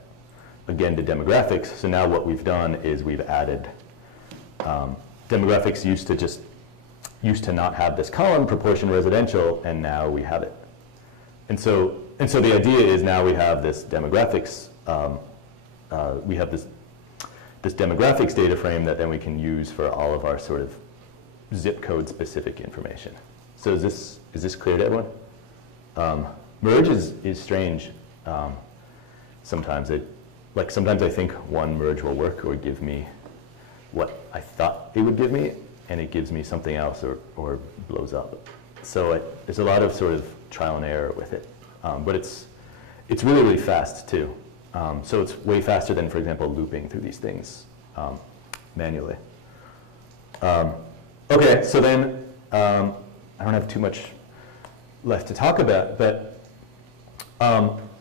again to demographics. So now what we've done is we've added demographics used to not have this column, proportion residential, and now we have it. And so the idea is now we have this demographics, we have this demographics data frame that then we can use for all of our sort of zip code specific information. So is this clear to everyone? Merge is strange. Sometimes sometimes I think one merge will work or give me what I thought it would give me, and it gives me something else or blows up. So there's a lot of sort of trial and error with it. But it's really, really fast too. So it's way faster than, for example, looping through these things manually. Okay, so then I don't have too much left to talk about, but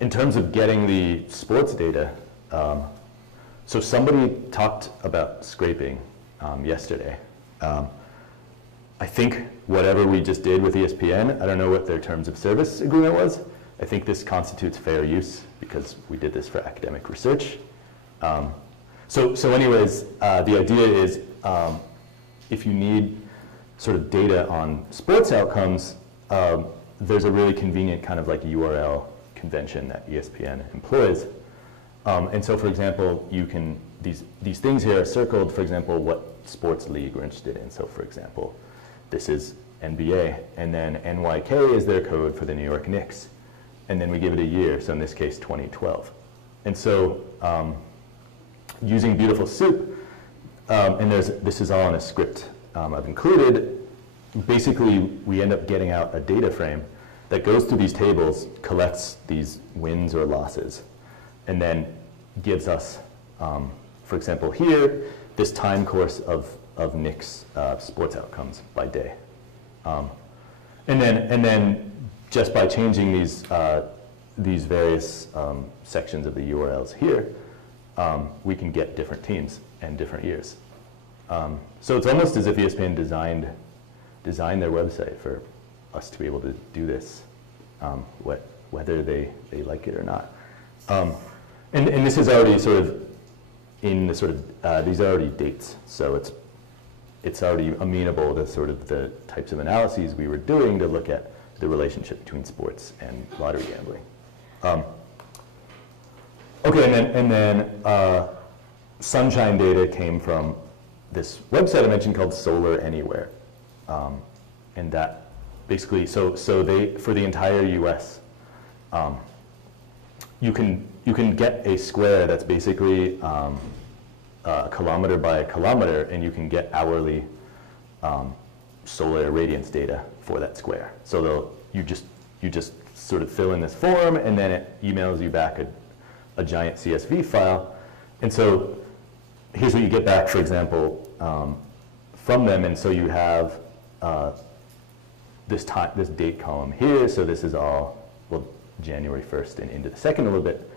in terms of getting the sports data, so somebody talked about scraping yesterday. I think whatever we just did with ESPN, I don't know what their terms of service agreement was. I think this constitutes fair use because we did this for academic research. So anyways, the idea is if you need sort of data on sports outcomes, there's a really convenient kind of like URL convention that ESPN employs. And so, for example, you can, these things here are circled, for example, what sports league we're interested in. So, for example, this is NBA, and then NYK is their code for the New York Knicks. And then we give it a year, so in this case, 2012. And so, using beautifulSoup, and this is all in a script I've included, basically we end up getting out a data frame that goes through these tables, collects these wins or losses, and then gives us, for example here, this time course of Knicks sports outcomes by day. And then just by changing these various sections of the URLs here, we can get different teams and different years. So it's almost as if ESPN designed their website for us to be able to do this, whether they like it or not. And this is already sort of in the sort of, these are already dates, so it's already amenable to sort of the types of analyses we were doing to look at the relationship between sports and lottery gambling. Okay, and then sunshine data came from this website I mentioned called Solar Anywhere. And that basically, so they, for the entire US, you can get a square that's basically a kilometer by a kilometer, and you can get hourly solar radiance data for that square. So you just sort of fill in this form, and then it emails you back a giant CSV file. And so here's what you get back, for example, from them. And so you have this date column here. So this is all, well, January 1st and into the 2nd a little bit,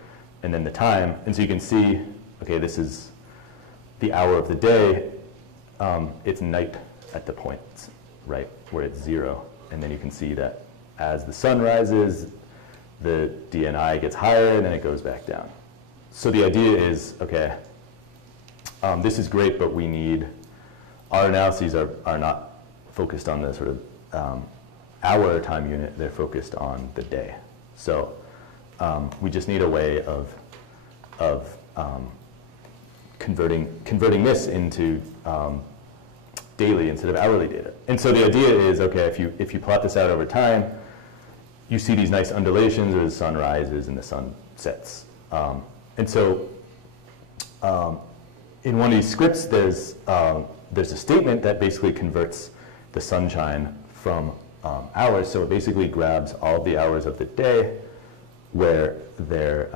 and then the time. And so you can see, okay, this is the hour of the day. It's night at the point, right, where it's 0. And then you can see that as the sun rises, the DNI gets higher, and then it goes back down. So the idea is, okay, this is great, but we need, our analyses are not focused on the sort of hour time unit, they're focused on the day. So we just need a way of converting this into daily instead of hourly data. And so the idea is, okay, if you plot this out over time, you see these nice undulations where the sun rises and the sun sets. And so in one of these scripts, there's a statement that basically converts the sunshine from hours. So it basically grabs all of the hours of the day where there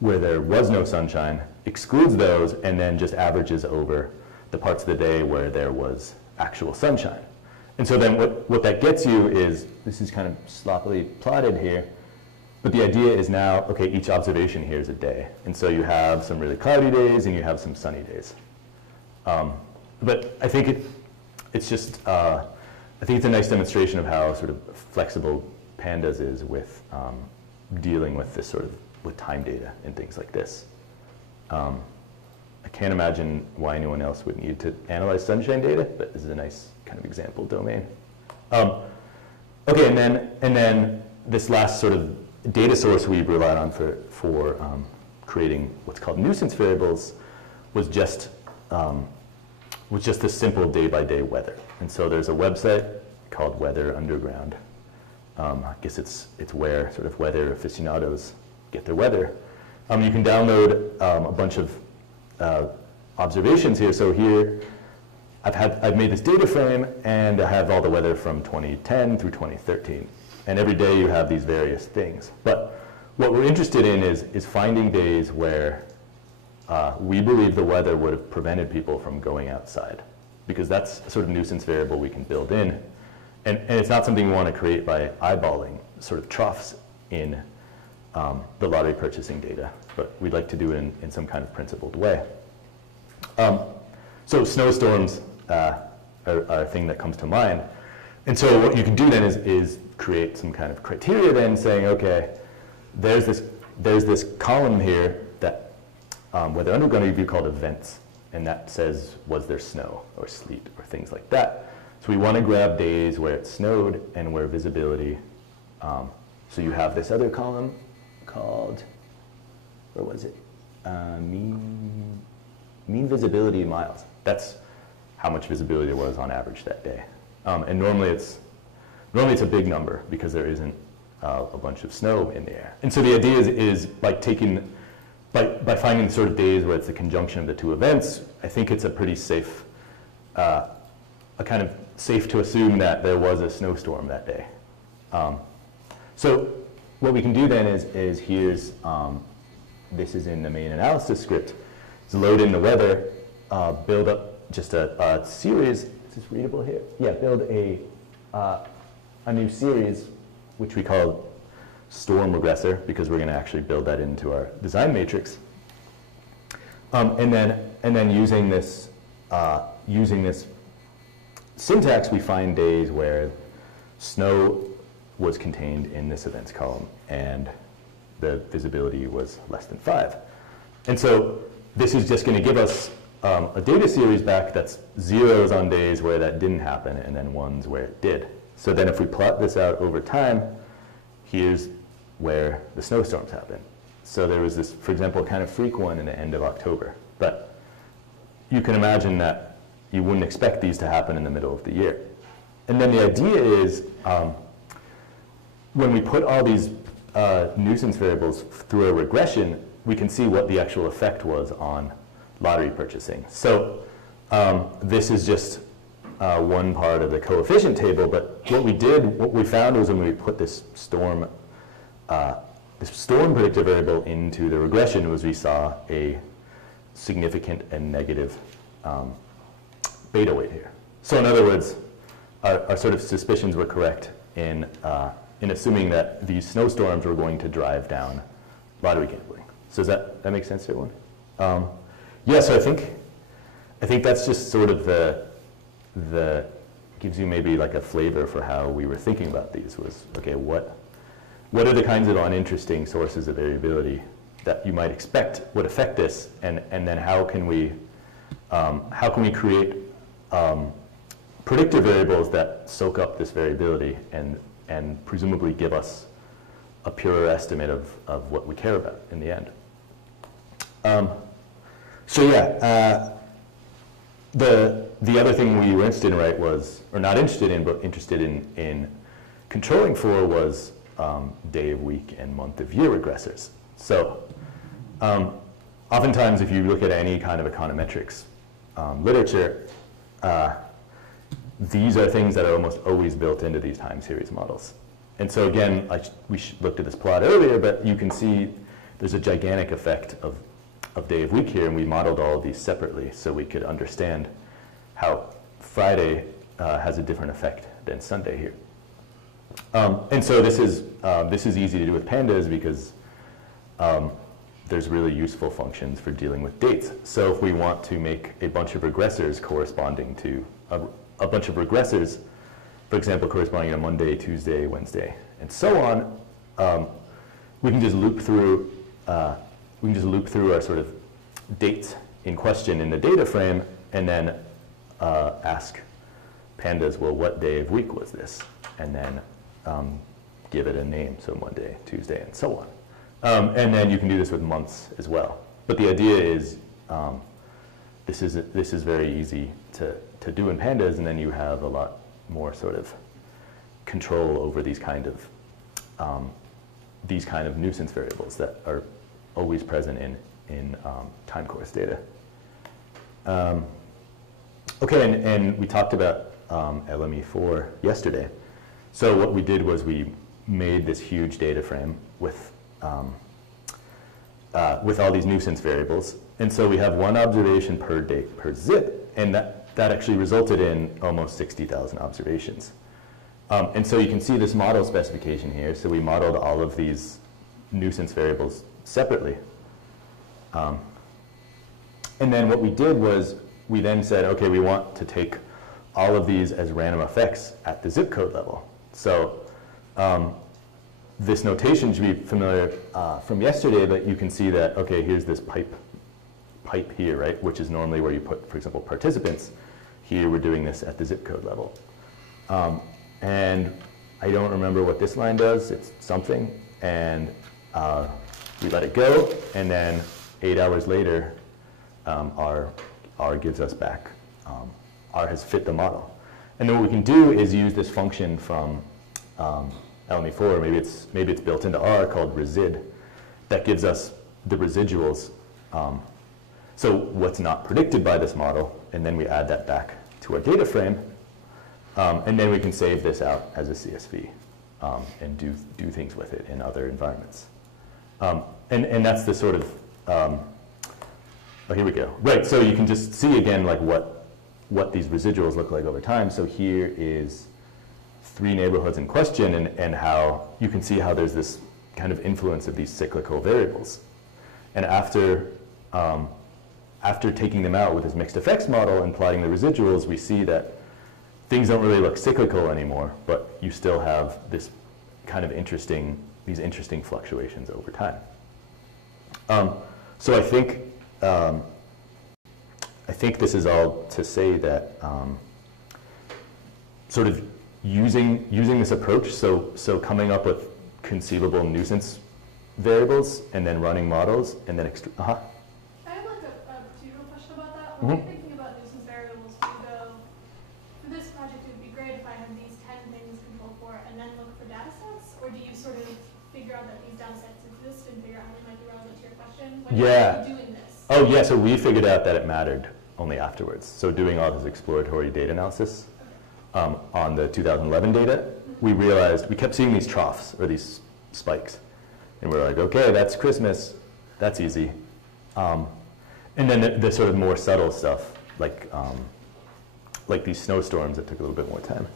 was no sunshine, excludes those, and then just averages over the parts of the day where there was actual sunshine. And so then what that gets you is, this is kind of sloppily plotted here, but the idea is now, okay, each observation here is a day. And so you have some really cloudy days and you have some sunny days. But I think it's just, I think it's a nice demonstration of how sort of flexible pandas is with dealing with this sort of, with time data and things like this. I can't imagine why anyone else would need to analyze sunshine data, but this is a nice kind of example domain. Okay, and then this last sort of data source we relied on for creating what's called nuisance variables was just this simple day-by-day weather. And so there's a website called Weather Underground. I guess it's where sort of weather aficionados get their weather. You can download a bunch of observations here. So here, I've made this data frame, and I have all the weather from 2010 through 2013. And every day you have these various things. But what we're interested in is finding days where we believe the weather would have prevented people from going outside, because that's a sort of nuisance variable we can build in. And it's not something we want to create by eyeballing sort of troughs in the lottery purchasing data, but we'd like to do it in some kind of principled way. So snowstorms are a thing that comes to mind. And so what you can do then is create some kind of criteria then saying, okay, there's this column here that Weather Underground would be called events, and that says, was there snow or sleet or things like that. So we want to grab days where it snowed and where visibility, so you have this other column called, where was it? Mean visibility in miles. That's how much visibility there was on average that day. And normally it's a big number because there isn't a bunch of snow in the air. And so the idea is by finding sort of days where it's a conjunction of the two events, I think it's a pretty safe, kind of safe to assume that there was a snowstorm that day. So what we can do then is here's, this is in the main analysis script, is load in the weather, build up just a series. Is this readable here? Yeah, build a new series, which we call storm regressor, because we're going to actually build that into our design matrix. And then using this syntax, we find days where snow was contained in this events column and the visibility was less than 5. And so this is just going to give us a data series back that's zeros on days where that didn't happen and then ones where it did. So then if we plot this out over time, here's where the snowstorms happen. So there was this, for example, kind of freak one in the end of October. But you can imagine that you wouldn't expect these to happen in the middle of the year. And then the idea is when we put all these nuisance variables through a regression, we can see what the actual effect was on lottery purchasing. So this is just one part of the coefficient table, but what we found was when we put this storm predictor variable into the regression was we saw a significant and negative beta weight here. So in other words, our sort of suspicions were correct in assuming that these snowstorms were going to drive down lottery gambling. So does that make sense to everyone? Yeah, so I think that's just sort of the gives you maybe like a flavor for how we were thinking about these was, okay, what are the kinds of uninteresting sources of variability that you might expect would affect this, and then how can we create predictor variables that soak up this variability and presumably give us a purer estimate of what we care about in the end. So yeah, the other thing we were interested in, right, was, or not interested in, but interested in controlling for was day of week and month of year regressors. So oftentimes if you look at any kind of econometrics literature, these are things that are almost always built into these time series models. And so again, we looked at this plot earlier, but you can see there's a gigantic effect of day of week here, and we modeled all of these separately so we could understand how Friday has a different effect than Sunday here. And so this is easy to do with pandas because there's really useful functions for dealing with dates. So if we want to make a bunch of regressors corresponding to a bunch of regressors, for example, corresponding to Monday, Tuesday, Wednesday, and so on, we can just loop through our sort of dates in question in the data frame, and then ask pandas, well, what day of week was this? And then give it a name, so Monday, Tuesday, and so on. And then you can do this with months as well. But the idea is this is very easy to do in pandas, and then you have a lot more sort of control over these kind of nuisance variables that are always present in time course data. Okay, and we talked about LME4 yesterday. So what we did was we made this huge data frame with all these nuisance variables. And so we have one observation per date per zip, and that actually resulted in almost 60,000 observations. And so you can see this model specification here. So we modeled all of these nuisance variables separately. And then what we did was we then said, okay, we want to take all of these as random effects at the zip code level. So this notation should be familiar from yesterday, but you can see that, okay, here's this pipe here, right, which is normally where you put, for example, participants. Here we're doing this at the zip code level. And I don't remember what this line does. It's something, and we let it go, and then 8 hours later, R gives us back. R has fit the model. And then what we can do is use this function from LME4, maybe it's built into R, called resid, that gives us the residuals. So what's not predicted by this model, and then we add that back to our data frame, and then we can save this out as a CSV and do things with it in other environments. And that's the sort of, oh, here we go. Right, so you can just see again like what these residuals look like over time. So here is 3 neighborhoods in question, and how you can see how there's this kind of influence of these cyclical variables. And after taking them out with this mixed effects model and plotting the residuals, we see that things don't really look cyclical anymore, but you still have this kind of these interesting fluctuations over time. So I think this is all to say that sort of using this approach, so coming up with conceivable nuisance variables and then running models and then I have like a procedural question about that. When you're thinking about nuisance variables, do you go, for this project it would be great if I had these 10 things to control for and then look for data sets? Or do you sort of figure out that these data sets exist and figure out how they might be relevant to your question? When Yeah. you're doing this? Oh yeah, so we figured out that it mattered only afterwards. So doing all this exploratory data analysis on the 2011 data, we realized we kept seeing these troughs or these spikes. And we're like, okay, that's Christmas, that's easy. And then the sort of more subtle stuff, like these snowstorms that took a little bit more time.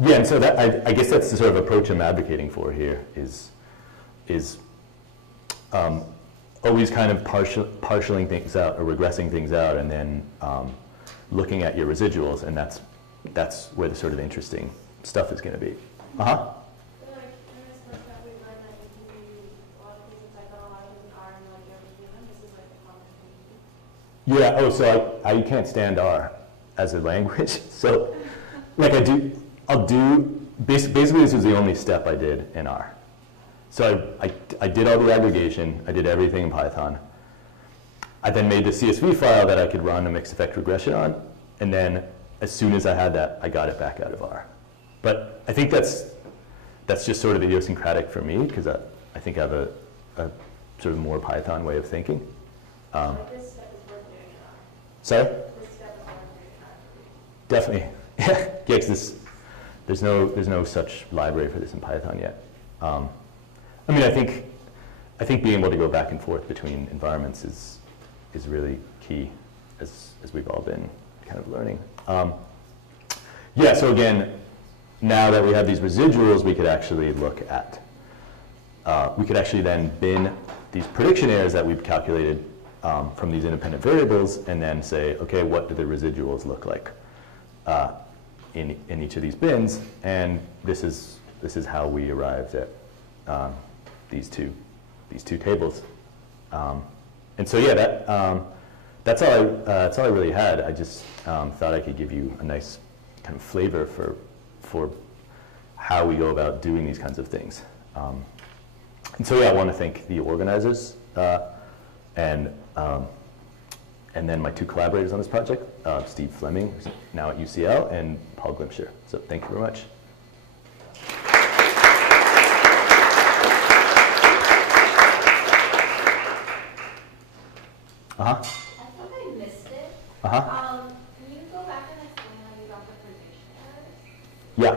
Yeah, and so that, I guess that's the sort of approach I'm advocating for here is always kind of partialing things out or regressing things out, and then looking at your residuals, and that's where the sort of interesting stuff is going to be. Yeah, oh, so I can't stand R as a language. So, like I'll do, basically this was the only step I did in R. So I did all the aggregation, I did everything in Python. I then made the CSV file that I could run a mixed effect regression on, and then as soon as I had that, I got it back out of R. But I think that's just sort of idiosyncratic for me, because I think I have a sort of more Python way of thinking. This step is worth doing in R. Sorry? This step is worth doing in R. Definitely. Yeah, because there's no such library for this in Python yet. I mean, I think being able to go back and forth between environments is really key, as we've all been kind of learning. Yeah, so again, now that we have these residuals, we could actually look at, we could actually then bin these prediction errors that we've calculated from these independent variables, and then say, okay, what do the residuals look like in each of these bins? And this is how we arrived at these two tables. And so yeah, that's all I really had. I just thought I could give you a nice kind of flavor for how we go about doing these kinds of things. And so yeah, I want to thank the organizers and then my two collaborators on this project, Steve Fleming, who's now at UCL, and Paul Glimsher. So thank you very much. I think I missed it. Can you go back and explain how you got the prediction errors? Yeah.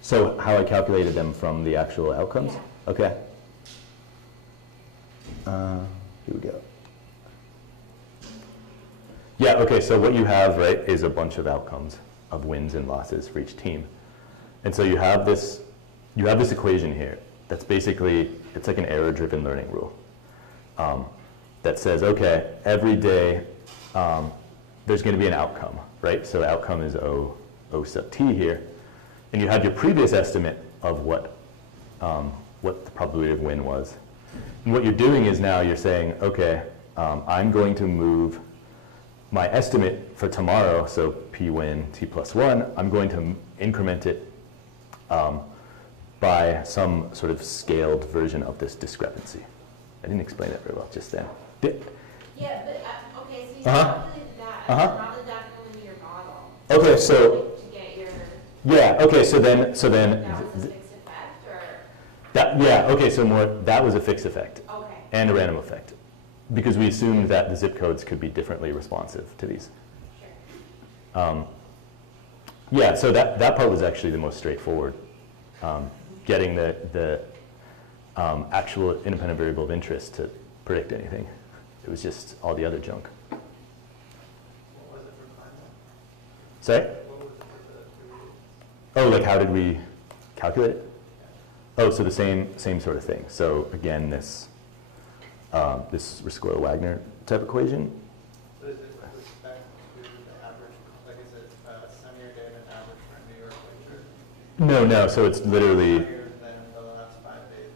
So how I calculated them from the actual outcomes? Yeah. Okay. Here we go. Yeah, okay, so what you have, right, is a bunch of outcomes of wins and losses for each team. And so you have this equation here that's basically, it's like an error-driven learning rule that says, okay, every day there's going to be an outcome, right? So outcome is O sub t here. And you have your previous estimate of what the probability of win was. And what you're doing is now you're saying, okay, I'm going to move my estimate for tomorrow, so p win t plus 1, I'm going to increment it by some sort of scaled version of this discrepancy. I didn't explain that very well just then. Yeah, but okay, so you calculated that, not the linear model. Okay, so to get your. Yeah. Okay, so then. That was a fixed effect, or. That, yeah. Okay, so that was a fixed effect. Okay. And a random effect, because we assumed that the zip codes could be differently responsive to these. Sure. Yeah. So that part was actually the most straightforward. Getting the actual independent variable of interest to predict anything. It was just all the other junk. What was it for climate? Sorry? What was it for the Oh, like how did we calculate it? Oh, so the same sort of thing. So again, this Rescorla-Wagner type equation. So is it with respect to the average, like is it semi-year data average for New York winter? No. So it's literally. Higher than the last 5 days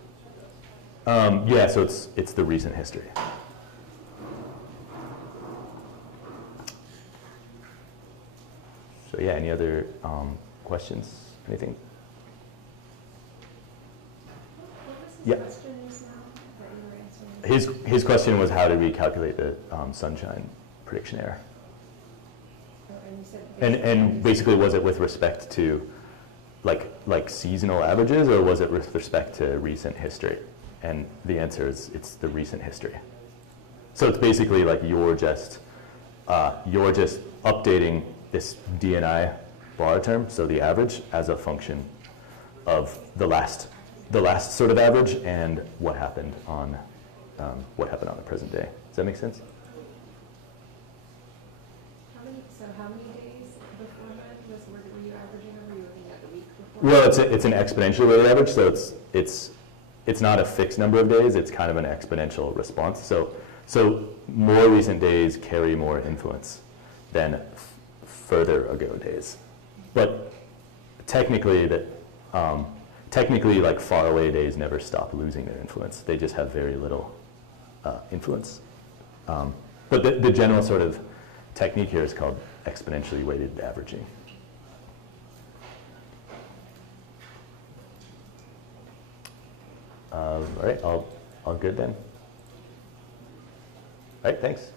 of 2000? Yeah. So it's the recent history. So yeah. Any other questions? Anything? What was his Yeah. question just now that you were answering? His question was, how did we calculate the sunshine prediction error? Oh, and you said And basically, was it with respect to like seasonal averages, or was it with respect to recent history? And the answer is it's the recent history. So it's basically like you're just updating this DNI bar term, so the average, as a function of the last sort of average and what happened on the present day. Does that make sense? How many days before that were you averaging over? Were you looking at the week before? Well, it's an exponentially weighted average, so it's not a fixed number of days. It's kind of an exponential response. So more recent days carry more influence than further ago days. But technically, like far away days never stop losing their influence. They just have very little influence. But the general sort of technique here is called exponentially weighted averaging. All right, all good then? All right, thanks.